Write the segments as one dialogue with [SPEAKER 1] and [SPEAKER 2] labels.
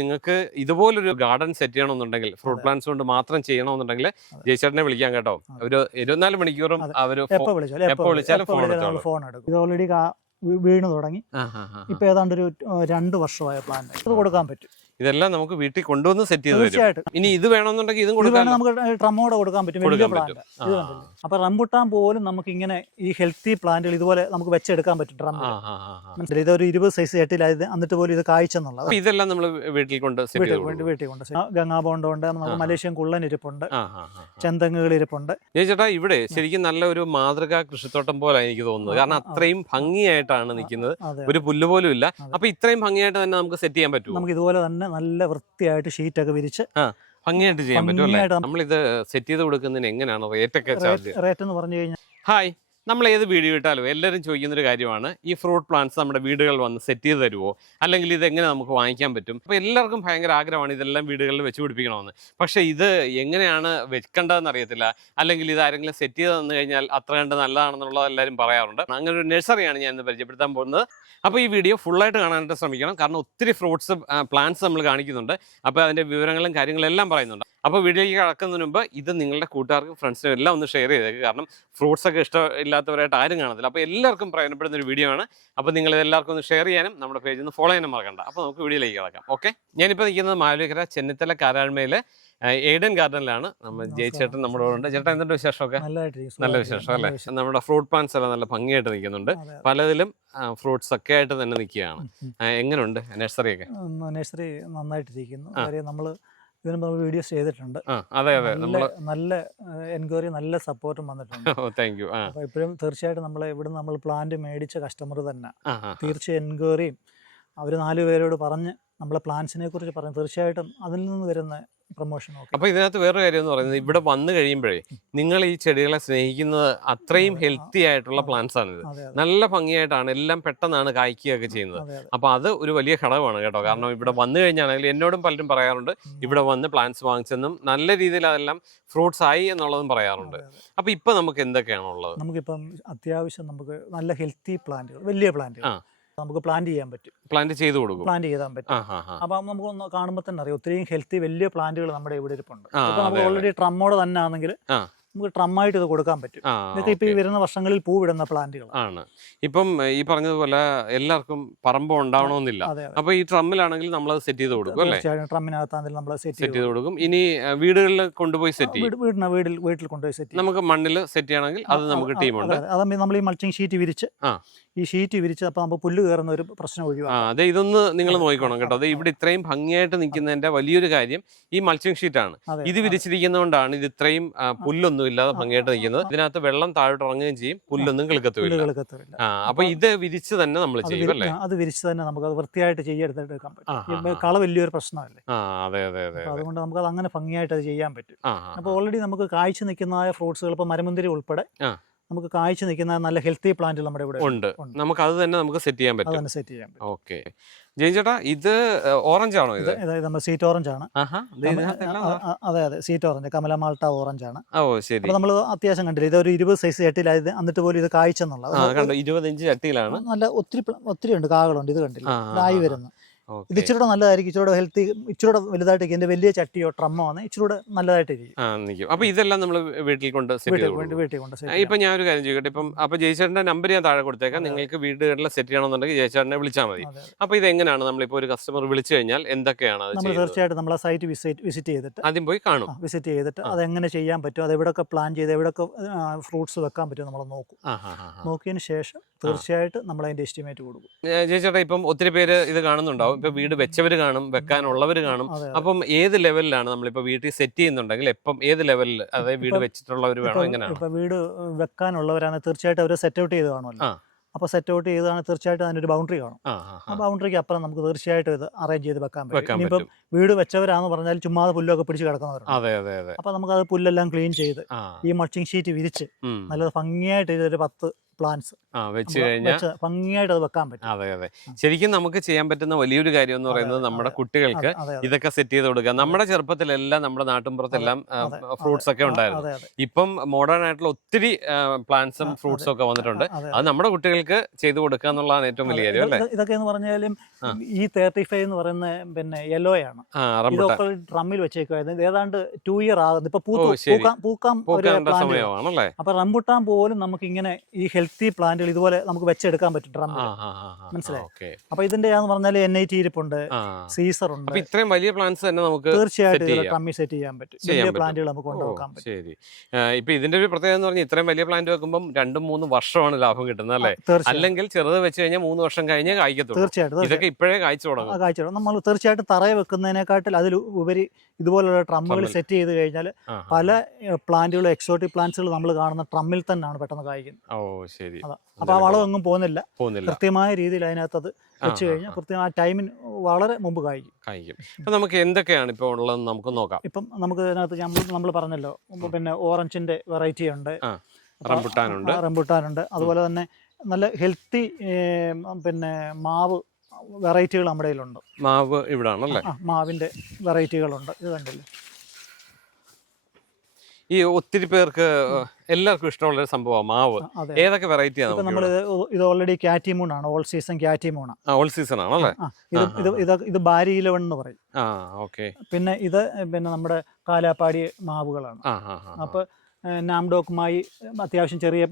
[SPEAKER 1] നിങ്ങൾക്ക് ഇതുപോലൊരു garden set ചെയ്യണമെന്നുണ്ടെങ്കിൽ ഫ്രൂട്ട് പ്ലാന്റ്സ് കൊണ്ട് മാത്രം ചെയ്യണമെന്നുണ്ടെങ്കിൽ
[SPEAKER 2] ജയശേട്ടനെ
[SPEAKER 1] ജയചേട്ടനെ വിളിക്കാം കേട്ടോ.
[SPEAKER 2] അവർ
[SPEAKER 1] ഒരു ഇരുപത്തിനാല് മണിക്കൂറും
[SPEAKER 2] അവർ
[SPEAKER 1] അവർ
[SPEAKER 2] എപ്പോ വിളിച്ചാലും
[SPEAKER 1] എടുത്തോളൂ.
[SPEAKER 2] ഫോൺ എടുക്കും. ഇത് ഓൾറെഡി വീണു തുടങ്ങി. ഇപ്പൊ ഏതാണ്ട് ഒരു രണ്ടു രണ്ട് വർഷമായ പ്ലാൻ. ഇത് കൊടുക്കാൻ പറ്റും.
[SPEAKER 1] ഇതെല്ലാം നമുക്ക് വീട്ടിൽ കൊണ്ടുവന്ന് സെറ്റ് ചെയ്ത്
[SPEAKER 2] തീർച്ചയായിട്ടും.
[SPEAKER 1] ഇനി ഇത് വേണമെന്നുണ്ടെങ്കിൽ ഇതും കൊടുക്കാം
[SPEAKER 2] നമുക്ക് ട്രമ്മോടെ കൊടുക്കാൻ പറ്റും വലിയ പ്ലാന്റ് അപ്പൊ റംബുട്ടാൻ പോലും നമുക്ക് ഇങ്ങനെ ഈ ഹെൽത്തി പ്ലാന്റുകൾ ഇതുപോലെ നമുക്ക് വെച്ചെടുക്കാൻ പറ്റും
[SPEAKER 1] ആ.
[SPEAKER 2] മനസ്സിലായി ഇതൊരു ഇരുപത് സൈസ് എട്ടിലായത് എന്നിട്ട് പോലും ഇത് കായ്ച്ചെന്നുള്ളത്
[SPEAKER 1] ഇതെല്ലാം നമ്മൾ വീട്ടിൽ കൊണ്ട്
[SPEAKER 2] വീട്ടിൽ കൊണ്ട് വീട്ടിൽ ഗംഗാബോണ്ടുണ്ട് നമുക്ക് മലേഷ്യൻ കുള്ളൻ ഇരിപ്പുണ്ട്. ചെന്തങ്ങുകൾ ഇരിപ്പുണ്ട്.
[SPEAKER 1] ചേട്ടാ ഇവിടെ ശരിക്കും നല്ല ഒരു മാതൃകാ കൃഷിത്തോട്ടം പോലെ എനിക്ക് തോന്നുന്നത്. കാരണം. അത്രയും ഭംഗിയായിട്ടാണ് നിൽക്കുന്നത്. ഒരു പുല്ല് പോലും ഇല്ല. അപ്പൊ ഇത്രയും ഭംഗിയായിട്ട് തന്നെ നമുക്ക് സെറ്റ് ചെയ്യാൻ പറ്റും
[SPEAKER 2] നമുക്ക് ഇതുപോലെ തന്നെ നല്ല വൃത്തിയായിട്ട് ഷീറ്റൊക്കെ വിരിച്ച്
[SPEAKER 1] ഭംഗിയായിട്ട് ചെയ്യാൻ പറ്റും
[SPEAKER 2] ഇത്
[SPEAKER 1] നമ്മളിത് സെറ്റ് ചെയ്ത് കൊടുക്കുന്നതിന് എങ്ങനെയാണ് റേറ്റ് ഒക്കെ ചാർജ്
[SPEAKER 2] റേറ്റ് എന്ന് പറഞ്ഞു കഴിഞ്ഞാൽ
[SPEAKER 1] ഹായ് നമ്മൾ ഏത് വീഡിയോ ഇട്ടാലും എല്ലാവരും ചോദിക്കുന്നൊരു കാര്യമാണ് ഈ ഫ്രൂട്ട് പ്ലാന്റ്സ് നമ്മുടെ വീടുകളിൽ വന്ന് സെറ്റ് ചെയ്ത് തരുമോ അല്ലെങ്കിൽ ഇതെങ്ങനെ നമുക്ക് വാങ്ങിക്കാൻ പറ്റും? അപ്പോൾ എല്ലാവർക്കും ഭയങ്കര ആഗ്രഹമാണ് ഇതെല്ലാം വീടുകളിൽ വെച്ച് പിടിപ്പിക്കണമെന്ന്. പക്ഷേ ഇത് എങ്ങനെയാണ് വെക്കേണ്ടതെന്ന് അറിയത്തില്ല. അല്ലെങ്കിൽ ഇത് ആരെങ്കിലും സെറ്റ് ചെയ്ത് തന്നു കഴിഞ്ഞാൽ അത്ര കണ്ട് നല്ലതാണെന്നുള്ളത് എല്ലാവരും പറയാറുണ്ട്. അങ്ങനെ ഒരു നഴ്സറിയാണ് ഞാൻ ഇന്ന് പരിചയപ്പെടുത്താൻ പോകുന്നത്. അപ്പോൾ ഈ വീഡിയോ ഫുള്ളായിട്ട് കാണാനായിട്ട് ശ്രമിക്കണം. കാരണം ഒത്തിരി ഫ്രൂട്ട്സ് പ്ലാന്റ്സ് നമ്മൾ കാണിക്കുന്നുണ്ട്. അപ്പോൾ അതിന്റെ വിവരങ്ങളും കാര്യങ്ങളും എല്ലാം പറയുന്നുണ്ട്. അപ്പോൾ വീട്ടിലേക്ക് കടക്കുന്നതിന് മുമ്പ് ഇത് നിങ്ങളുടെ കൂട്ടുകാർക്കും ഫ്രണ്ട്സിനും എല്ലാം ഒന്ന് ഷെയർ ചെയ്തേക്ക്. കാരണം ഫ്രൂട്ട്സ് ഒക്കെ ഇഷ്ടമില്ലാത്തവരായിട്ട് ആരും കാണത്തില്ല. അപ്പോൾ എല്ലാവർക്കും പ്രയോജനപ്പെടുന്ന ഒരു വീഡിയോ ആണ്. അപ്പോൾ നിങ്ങൾ എല്ലാവർക്കും ഒന്ന് ഷെയർ ചെയ്യാനും നമ്മുടെ പേജിൽ നിന്ന് ഫോളോ ചെയ്യാനും മറക്കണ്ട. അപ്പോൾ നമുക്ക് വീഡിയോയിലേക്ക് കിടക്കാം. ഓക്കെ ഞാനിപ്പോൾ നിൽക്കുന്നത് മാവേലിക്കര ചെന്നിത്തല കാരാഴ്മയിൽ എയ്ഡൻ ഗാർഡനിലാണ് നമ്മൾ ജയിച്ചേട്ടൻ നമ്മുടെ കൂടെ ഉണ്ട്. ചേട്ടൻ എന്തുണ്ട് വിശേഷമൊക്കെ? നല്ല വിശേഷം അല്ലേ? നമ്മുടെ ഫ്രൂട്ട് പ്ലാന്റ്സ് എല്ലാം നല്ല ഭംഗിയായിട്ട് നിൽക്കുന്നുണ്ട്. പലതിലും ഫ്രൂട്ട്സ് ഒക്കെ ആയിട്ട് തന്നെ നിൽക്കുകയാണ്. എങ്ങനെയുണ്ട്
[SPEAKER 2] നഴ്സറി ഒക്കെ?
[SPEAKER 1] നഴ്സറി
[SPEAKER 2] നന്നായിട്ടിരിക്കുന്നു. നമ്മൾ ഇതിന് നമ്മൾ വീഡിയോസ് ചെയ്തിട്ടുണ്ട്.
[SPEAKER 1] അതെ അതെ.
[SPEAKER 2] നല്ല നല്ല എൻക്വയറി നല്ല സപ്പോർട്ടും വന്നിട്ടുണ്ട്.
[SPEAKER 1] താങ്ക് യു
[SPEAKER 2] അപ്പൊ ഇപ്പോഴും തീർച്ചയായിട്ടും നമ്മൾ ഇവിടെ നമ്മൾ പ്ലാന്റ് മേടിച്ച കസ്റ്റമർ തന്നെ. തീർച്ചയായും എൻക്വയറിയും അവർ നാല് പേരോട് പറഞ്ഞ് നമ്മളെ പ്ലാൻസിനെ കുറിച്ച് പറഞ്ഞു തീർച്ചയായിട്ടും അതിൽ നിന്ന് വരുന്ന പ്രൊമോഷൻ
[SPEAKER 1] അപ്പൊ ഇതിനകത്ത് വേറൊരു കാര്യം എന്ന് പറയുന്നത് ഇവിടെ വന്നു കഴിയുമ്പോഴേ നിങ്ങൾ ഈ ചെടികളെ സ്നേഹിക്കുന്നത് അത്രയും ഹെൽത്തി ആയിട്ടുള്ള പ്ലാന്റ്സ് ആണ് ഇത് നല്ല ഭംഗിയായിട്ടാണ് എല്ലാം പെട്ടെന്നാണ് കായ്ക്കുകയൊക്കെ ചെയ്യുന്നത്. അപ്പൊ അത് ഒരു വലിയ ഘടകമാണ് കേട്ടോ. കാരണം ഇവിടെ വന്നു കഴിഞ്ഞാണെങ്കിൽ എന്നോടും പലരും പറയാറുണ്ട് ഇവിടെ വന്ന് പ്ലാന്റ്സ് വാങ്ങിച്ചെന്നും നല്ല രീതിയിൽ അതെല്ലാം ഫ്രൂട്ട്സ് ആയി എന്നുള്ളതും പറയാറുണ്ട്.
[SPEAKER 2] അപ്പോൾ ഇപ്പോൾ
[SPEAKER 1] അപ്പൊ ഇപ്പൊ നമുക്ക് എന്തൊക്കെയാണുള്ളത്?
[SPEAKER 2] നമുക്കിപ്പം അത്യാവശ്യം നമുക്ക് നല്ല ഹെൽത്തി പ്ലാന്റുകൾ വലിയ പ്ലാന്റുകൾ
[SPEAKER 1] ആ.
[SPEAKER 2] നമുക്ക് പ്ലാന്റ് ചെയ്യാൻ പറ്റും.
[SPEAKER 1] പ്ലാന്റ് ചെയ്തു കൊടുക്കും.
[SPEAKER 2] പ്ലാന്റ് ചെയ്യാൻ പറ്റും. അപ്പം നമുക്ക് ഒന്ന് കാണുമ്പോൾ തന്നെ അറിയാം. ഒത്തിരി ഹെൽത്തി വലിയ പ്ലാന്റുകൾ നമ്മുടെ ഇവിടെ ഇരിപ്പുണ്ട്. ഇപ്പൊ നമുക്ക് ഓൾറെഡി ട്രമ്മോടെ തന്നെ ആണെങ്കിൽ. നമുക്ക് ട്രമ്മായിട്ട് ഇത് കൊടുക്കാൻ പറ്റും. ഇതൊക്കെ ഇപ്പൊ ഈ വരുന്ന വർഷങ്ങളിൽ പൂവിടുന്ന പ്ലാന്റുകൾ
[SPEAKER 1] ആണ്. ഇപ്പം ഈ പറഞ്ഞതുപോലെ എല്ലാവർക്കും പറമ്പ് ഉണ്ടാവണമെന്നില്ല. അപ്പൊ ഈ ട്രമ്മിലാണെങ്കിൽ നമ്മൾ സെറ്റ് ചെയ്ത് കൊടുക്കും അല്ലേ?
[SPEAKER 2] ട്രമ്മിനകത്താണെങ്കിൽ നമ്മൾ സെറ്റ്
[SPEAKER 1] ചെയ്ത് കൊടുക്കും. ഇനി വീടുകളിൽ കൊണ്ടുപോയി സെറ്റ് ചെയ്യും.
[SPEAKER 2] വീടിന വീട്ടിൽ വീട്ടിൽ കൊണ്ടുപോയി സെറ്റ്
[SPEAKER 1] നമുക്ക് മണ്ണിൽ സെറ്റ് ചെയ്യണമെങ്കിൽ അത് നമുക്ക് ടീമുണ്ട്.
[SPEAKER 2] അതാകുമ്പോൾ നമ്മൾ ഈ മൾച്ചിങ് ഷീറ്റ് വിരിച്ച് ഈ ഷീറ്റ് വിരിച്ച് അപ്പൊ നമ്മൾ പുല്ല് കയറുന്ന ഒരു പ്രശ്നം ഒഴിവാക്കും.
[SPEAKER 1] അതെ ഇതൊന്ന് നിങ്ങൾ നോക്കിക്കോണം കേട്ടോ.
[SPEAKER 2] അതെ,
[SPEAKER 1] ഇവിടെ ഇത്രയും ഭംഗിയായിട്ട് നിൽക്കുന്നതിന്റെ വലിയൊരു കാര്യം ഈ മൾച്ചിങ് ഷീറ്റ് ആണ്. ഇത് വിരിച്ചിരിക്കുന്നതുകൊണ്ടാണ് ഇത് ഇത്രയും ആ, പുല്ലൊന്നും ഇല്ലാതെ ഭംഗിയായിട്ട് നിൽക്കുന്നത്. ഇതിനകത്ത് വെള്ളം താഴോട്ട് ഇറങ്ങുകയും ചെയ്യും. പുല്ലൊന്നും കിളുക്കത്തുമില്ല അപ്പൊ ഇത് വിരിച്ച് തന്നെ നമ്മൾ ചെയ്യും അല്ലേ?
[SPEAKER 2] അത് വിരിച്ച് തന്നെ നമുക്ക് അത് വൃത്തിയായിട്ട് ചെയ്യെടുത്തെടുക്കാൻ പറ്റും. കള വലിയൊരു പ്രശ്നമല്ലേ?
[SPEAKER 1] അതെ അതെ അതെ
[SPEAKER 2] അപ്പൊ അതുകൊണ്ട് നമുക്ക് അത് അങ്ങനെ ഭംഗിയായിട്ട് അത് ചെയ്യാൻ പറ്റും. അപ്പോൾ ഓൾറെഡി നമുക്ക് കാഴ്ച നിൽക്കുന്നതായ ഫ്രൂട്ട്സുകൾ ഇപ്പൊ മരമുന്തിരി ഉൾപ്പെടെ. നമുക്ക് കാഴ്ച നിൽക്കുന്ന നല്ല ഹെൽത്തി പ്ലാന്റ് നമ്മുടെ ഇവിടെ
[SPEAKER 1] ഉണ്ട്. നമുക്ക് അത് തന്നെ നമുക്ക് സെറ്റ് ചെയ്യാൻ പറ്റും.
[SPEAKER 2] തന്നെ സെറ്റ് ചെയ്യാൻ പറ്റും.
[SPEAKER 1] ഓക്കെ ജയൻ ചേട്ടാ ഇത് ഓറഞ്ച് ആണോ ഇത്?
[SPEAKER 2] നമ്മുടെ സീറ്റ് ഓറഞ്ച് ആണ്. അതെ അതെ സീറ്റ് ഓറഞ്ച് കമല മാൾട്ട ഓറഞ്ച് ആണ്.
[SPEAKER 1] ഓ ശരി.
[SPEAKER 2] നമ്മൾ അത്യാവശ്യം കണ്ടില്ല ഇത് ഒരു ഇരുപത് സൈസ് എട്ടിലായത് എന്നിട്ട് പോലും ഇത് കാഴ്ച
[SPEAKER 1] എന്നുള്ളത് ഇരുപത് ഇഞ്ച് ചട്ടിയിലാണ്.
[SPEAKER 2] നല്ല ഒത്തിരി ഒത്തിരി ഉണ്ട് കാകളുണ്ട് ഇത് കണ്ടില്ല?
[SPEAKER 1] ആ, ആ,
[SPEAKER 2] ഇതായി വരുന്നു. ഇത് ഇച്ചിരൂടെ നല്ലതായിരിക്കും. ഇച്ചിരൂടെ ഹെൽത്തി ഇച്ചിരൂടെ വലുതായിട്ട് എന്റെ വലിയ ചട്ടിയോ ട്രമ്മോ ആണ് ഇച്ചിരൂടെ നല്ലതായിട്ടിരിക്കും.
[SPEAKER 1] അപ്പൊ ഇതെല്ലാം നമ്മൾ വീട്ടിൽ കൊണ്ട്
[SPEAKER 2] വീട്ടിൽ കൊണ്ട്
[SPEAKER 1] ഇപ്പൊ ഞാൻ ഒരു കാര്യം ചോദിക്കട്ടെ. ഇപ്പം അപ്പൊ ജയിച്ചേട്ടന്റെ നമ്പർ ഞാൻ താഴെ കൊടുത്തേക്കാം. നിങ്ങൾക്ക് വീടുകളിലെ സെറ്റ് ചെയ്യണമെന്നുണ്ടെങ്കിൽ ജയിച്ചേട്ടനെ വിളിച്ചാൽ മതി. അപ്പൊ ഇത് എങ്ങനെയാണ് നമ്മളിപ്പോ ഒരു കസ്റ്റമർ വിളിച്ചു കഴിഞ്ഞാൽ എന്തൊക്കെയാണ്
[SPEAKER 2] നമ്മൾ തീർച്ചയായിട്ടും നമ്മളെ സൈറ്റ് വിസിറ്റ് വിസിറ്റ് ചെയ്തിട്ട്
[SPEAKER 1] ആദ്യം പോയി കാണും.
[SPEAKER 2] വിസിറ്റ് ചെയ്തിട്ട്
[SPEAKER 1] അത്
[SPEAKER 2] എങ്ങനെ ചെയ്യാൻ പറ്റും അത് എവിടെയൊക്കെ പ്ലാൻ ചെയ്ത് എവിടെയൊക്കെ ഫ്രൂട്ട്സ് വെക്കാൻ പറ്റും നമ്മൾ നോക്കും. നോക്കിയതിന് ശേഷം തീർച്ചയായിട്ടും നമ്മൾ അതിന്റെ എസ്റ്റിമേറ്റ് കൊടുക്കും
[SPEAKER 1] ചേച്ചേട്ടാ ഇപ്പം ഒത്തിരി പേര് ഇത് കാണുന്നുണ്ടാവും. ഇപ്പൊ വീട് വെച്ചവര് കാണും വെക്കാനുള്ളവർ കാണും. അപ്പം ഏത് ലെവലിലാണ് നമ്മളിപ്പോ വീട്ടിൽ സെറ്റ് ചെയ്യുന്നുണ്ടെങ്കിൽ എപ്പം ഏത് ലെവലിൽ അതായത് വീട് വെച്ചിട്ടുള്ളവർ വേണോ എങ്ങനെയാണ്
[SPEAKER 2] ഇപ്പൊ വീട് വെക്കാനുള്ളവരാണ് തീർച്ചയായിട്ടും അവർ സെറ്റ് ഔട്ട് ചെയ്ത് കാണുമല്ലോ.
[SPEAKER 1] അപ്പൊ
[SPEAKER 2] അപ്പോൾ സെറ്റ് ഔട്ട് ചെയ്താണ് തീർച്ചയായിട്ടും അതിനൊരു ബൗണ്ടറി കാണും.
[SPEAKER 1] ആ.
[SPEAKER 2] ബൗണ്ടറിക്ക് അപ്പുറം നമുക്ക് തീർച്ചയായിട്ടും ഇത് അറേഞ്ച് ചെയ്ത് വെക്കാൻ പറ്റും. ഇനിയിപ്പം വീട് വെച്ചവരാന്ന് പറഞ്ഞാൽ ചുമ്മാതെ പുല്ലൊക്കെ പിടിച്ച്
[SPEAKER 1] കിടക്കുന്നവരാണ്
[SPEAKER 2] അപ്പോൾ നമുക്ക് അത്. പുല്ലെല്ലാം ക്ലീൻ ചെയ്ത് ഈ മൾച്ചിങ് ഷീറ്റ് വിരിച്ച്
[SPEAKER 1] നല്ലത്
[SPEAKER 2] നല്ല ഭംഗിയായിട്ട് ഇതൊരു പത്ത് പ്ലാന്റ്സ്
[SPEAKER 1] ആ വെച്ച് കഴിഞ്ഞാൽ
[SPEAKER 2] ഭംഗിയായിട്ട് അത് വെക്കാൻ പറ്റും.
[SPEAKER 1] അതെ അതെ. ശരിക്കും നമുക്ക് ചെയ്യാൻ പറ്റുന്ന വലിയൊരു കാര്യം എന്ന് പറയുന്നത് നമ്മുടെ കുട്ടികൾക്ക്. ഇതൊക്കെ സെറ്റ് ചെയ്ത് കൊടുക്കുക. നമ്മുടെ ചെറുപ്പത്തിലെല്ലാം നമ്മുടെ നാട്ടിൻപുറത്തെല്ലാം ഫ്രൂട്ട്സ് ഒക്കെ ഉണ്ടായിരുന്നു. ഇപ്പം മോഡേൺ ആയിട്ടുള്ള ഒത്തിരി പ്ലാന്റ്സും ഫ്രൂട്ട്സും ഒക്കെ വന്നിട്ടുണ്ട്.
[SPEAKER 2] അത്
[SPEAKER 1] നമ്മുടെ കുട്ടികൾക്ക് ചെയ്തു കൊടുക്കുക എന്നുള്ളതാണ് ഏറ്റവും വലിയ കാര്യം അല്ലേ?
[SPEAKER 2] ഇതൊക്കെ എന്ന് പറഞ്ഞാലും ഈ തേർട്ടി ഫൈവ് എന്ന് പറയുന്ന പിന്നെ യെല്ലോ ആണ്. ഇതൊക്കെ ഡ്രമ്മിൽ വെച്ചേക്കുവായിരുന്നു ഇത് ഏതാണ്ട് ടു ഇയർ ആകുന്നു ഇപ്പൊ
[SPEAKER 1] പൂക്കാം പൂക്കാം
[SPEAKER 2] പൂക്കാൻ പൂക്കാൻ
[SPEAKER 1] സമയമാണല്ലേ?
[SPEAKER 2] അപ്പൊ റംബുട്ടാൻ പോലും നമുക്ക് ഇങ്ങനെ ഈ ഹെൽത്തി പ്ലാന്റുകൾ ഇതുപോലെ നമുക്ക് വെച്ചെടുക്കാൻ പറ്റും
[SPEAKER 1] ഡ്രം
[SPEAKER 2] മനസ്സിലായി? അപ്പൊ ഇതിന്റെ എന്ന് പറഞ്ഞാൽ എൻ ഐ ടി ഇരിപ്പുണ്ട് സീസർ ഉണ്ട്.
[SPEAKER 1] ഇത്രയും വലിയ പ്ലാന്റ്സ് തന്നെ നമുക്ക്
[SPEAKER 2] തീർച്ചയായിട്ടും സെറ്റ് ചെയ്യാൻ പറ്റും. വലിയ. പ്ലാന്റുകൾ നമുക്ക്
[SPEAKER 1] കൊണ്ടുപോകാൻ
[SPEAKER 2] കൊണ്ടുവെക്കാൻ പറ്റും.
[SPEAKER 1] ശരി. ഇപ്പൊ ഇതിന്റെ ഒരു പ്രത്യേകത എന്ന് പറഞ്ഞാൽ ഇത്രയും വലിയ പ്ലാന്റ് വെക്കുമ്പോൾ രണ്ടും മൂന്നും വർഷമാണ് ലാഭം കിട്ടുന്നത് അല്ലേ? അല്ലെങ്കിൽ ചെറുത് വെച്ച് കഴിഞ്ഞാൽ മൂന്ന് വർഷം കഴിഞ്ഞ് കായ്ക്കത്തുള്ളൂ.
[SPEAKER 2] തീർച്ചയായിട്ടും.
[SPEAKER 1] ഇതൊക്കെ ഇപ്പോഴേ കായ്ച്ചു തുടങ്ങും.
[SPEAKER 2] കാഴ്ച നമ്മൾ തീർച്ചയായിട്ടും തറയെ വെക്കുന്നതിനെക്കാട്ടിൽ അതിൽ ഉപരി ഇതുപോലുള്ള ട്രമ്മുകൾ. സെറ്റ് ചെയ്ത് കഴിഞ്ഞാൽ പല പ്ലാന്റുകളും എക്സോട്ടിക് പ്ലാന്റ്സുകൾ നമ്മൾ കാണുന്ന ട്രമ്മിൽ തന്നെയാണ് പെട്ടെന്ന് കായ്ക്കുന്നത്.
[SPEAKER 1] ശരി.
[SPEAKER 2] അപ്പൊ ആ വളമൊന്നും പോകുന്നില്ല.
[SPEAKER 1] പോകുന്നില്ല.
[SPEAKER 2] കൃത്യമായ രീതിയിൽ അതിനകത്ത് അത് വെച്ച് കഴിഞ്ഞാൽ
[SPEAKER 1] ആ.
[SPEAKER 2] കൃത്യമായ ടൈമിന് വളരെ മുമ്പ് കായ്ക്കും.
[SPEAKER 1] കായ്ക്കും. അപ്പൊ നമുക്ക് എന്തൊക്കെയാണ് ഇപ്പൊ ഉള്ളത് നമുക്ക് നോക്കാം.
[SPEAKER 2] ഇപ്പം നമുക്ക് ഇതിനകത്ത് നമ്മൾ നമ്മൾ പറഞ്ഞല്ലോ. ഇപ്പം പിന്നെ ഓറഞ്ചിന്റെ വെറൈറ്റി ഉണ്ട്.
[SPEAKER 1] റംബുട്ടാനുണ്ട്.
[SPEAKER 2] റംബുട്ടാനുണ്ട് അതുപോലെ തന്നെ നല്ല ഹെൽത്തി പിന്നെ മാവ് വെറൈറ്റികൾ നമ്മുടെ കയ്യിലുണ്ട്.
[SPEAKER 1] മാവ് ഇവിടെ ആണല്ലേ
[SPEAKER 2] മാവിന്റെ വെറൈറ്റികളുണ്ട്. ഇത് കണ്ടില്ലേ?
[SPEAKER 1] ഈ ഒത്തിരി പേർക്ക് എല്ലാവർക്കും ഇഷ്ടമുള്ള ഒരു സംഭവമാണ് മാവ്.
[SPEAKER 2] ആ,
[SPEAKER 1] ഏതൊക്കെ
[SPEAKER 2] വെറൈറ്റി
[SPEAKER 1] ആണ്
[SPEAKER 2] നമ്മൾ ഇത് ഓൾറെഡി കാറ്റിമൂൺ ആണ്. All season Katimon
[SPEAKER 1] all season ആണല്ലേ
[SPEAKER 2] ആ ഇത്
[SPEAKER 1] ആ,
[SPEAKER 2] ഇത് ഇത് ഇത് ബാരി ഇലവൺ എന്ന് പറയും.
[SPEAKER 1] ആ ഓക്കെ.
[SPEAKER 2] പിന്നെ ഇത് പിന്നെ നമ്മുടെ കാലാപ്പാടി മാവുകളാണ്.
[SPEAKER 1] ആ ആ ആ, ആ.
[SPEAKER 2] അപ്പോൾ നാംഡോക്കുമായി അത്യാവശ്യം ചെറിയ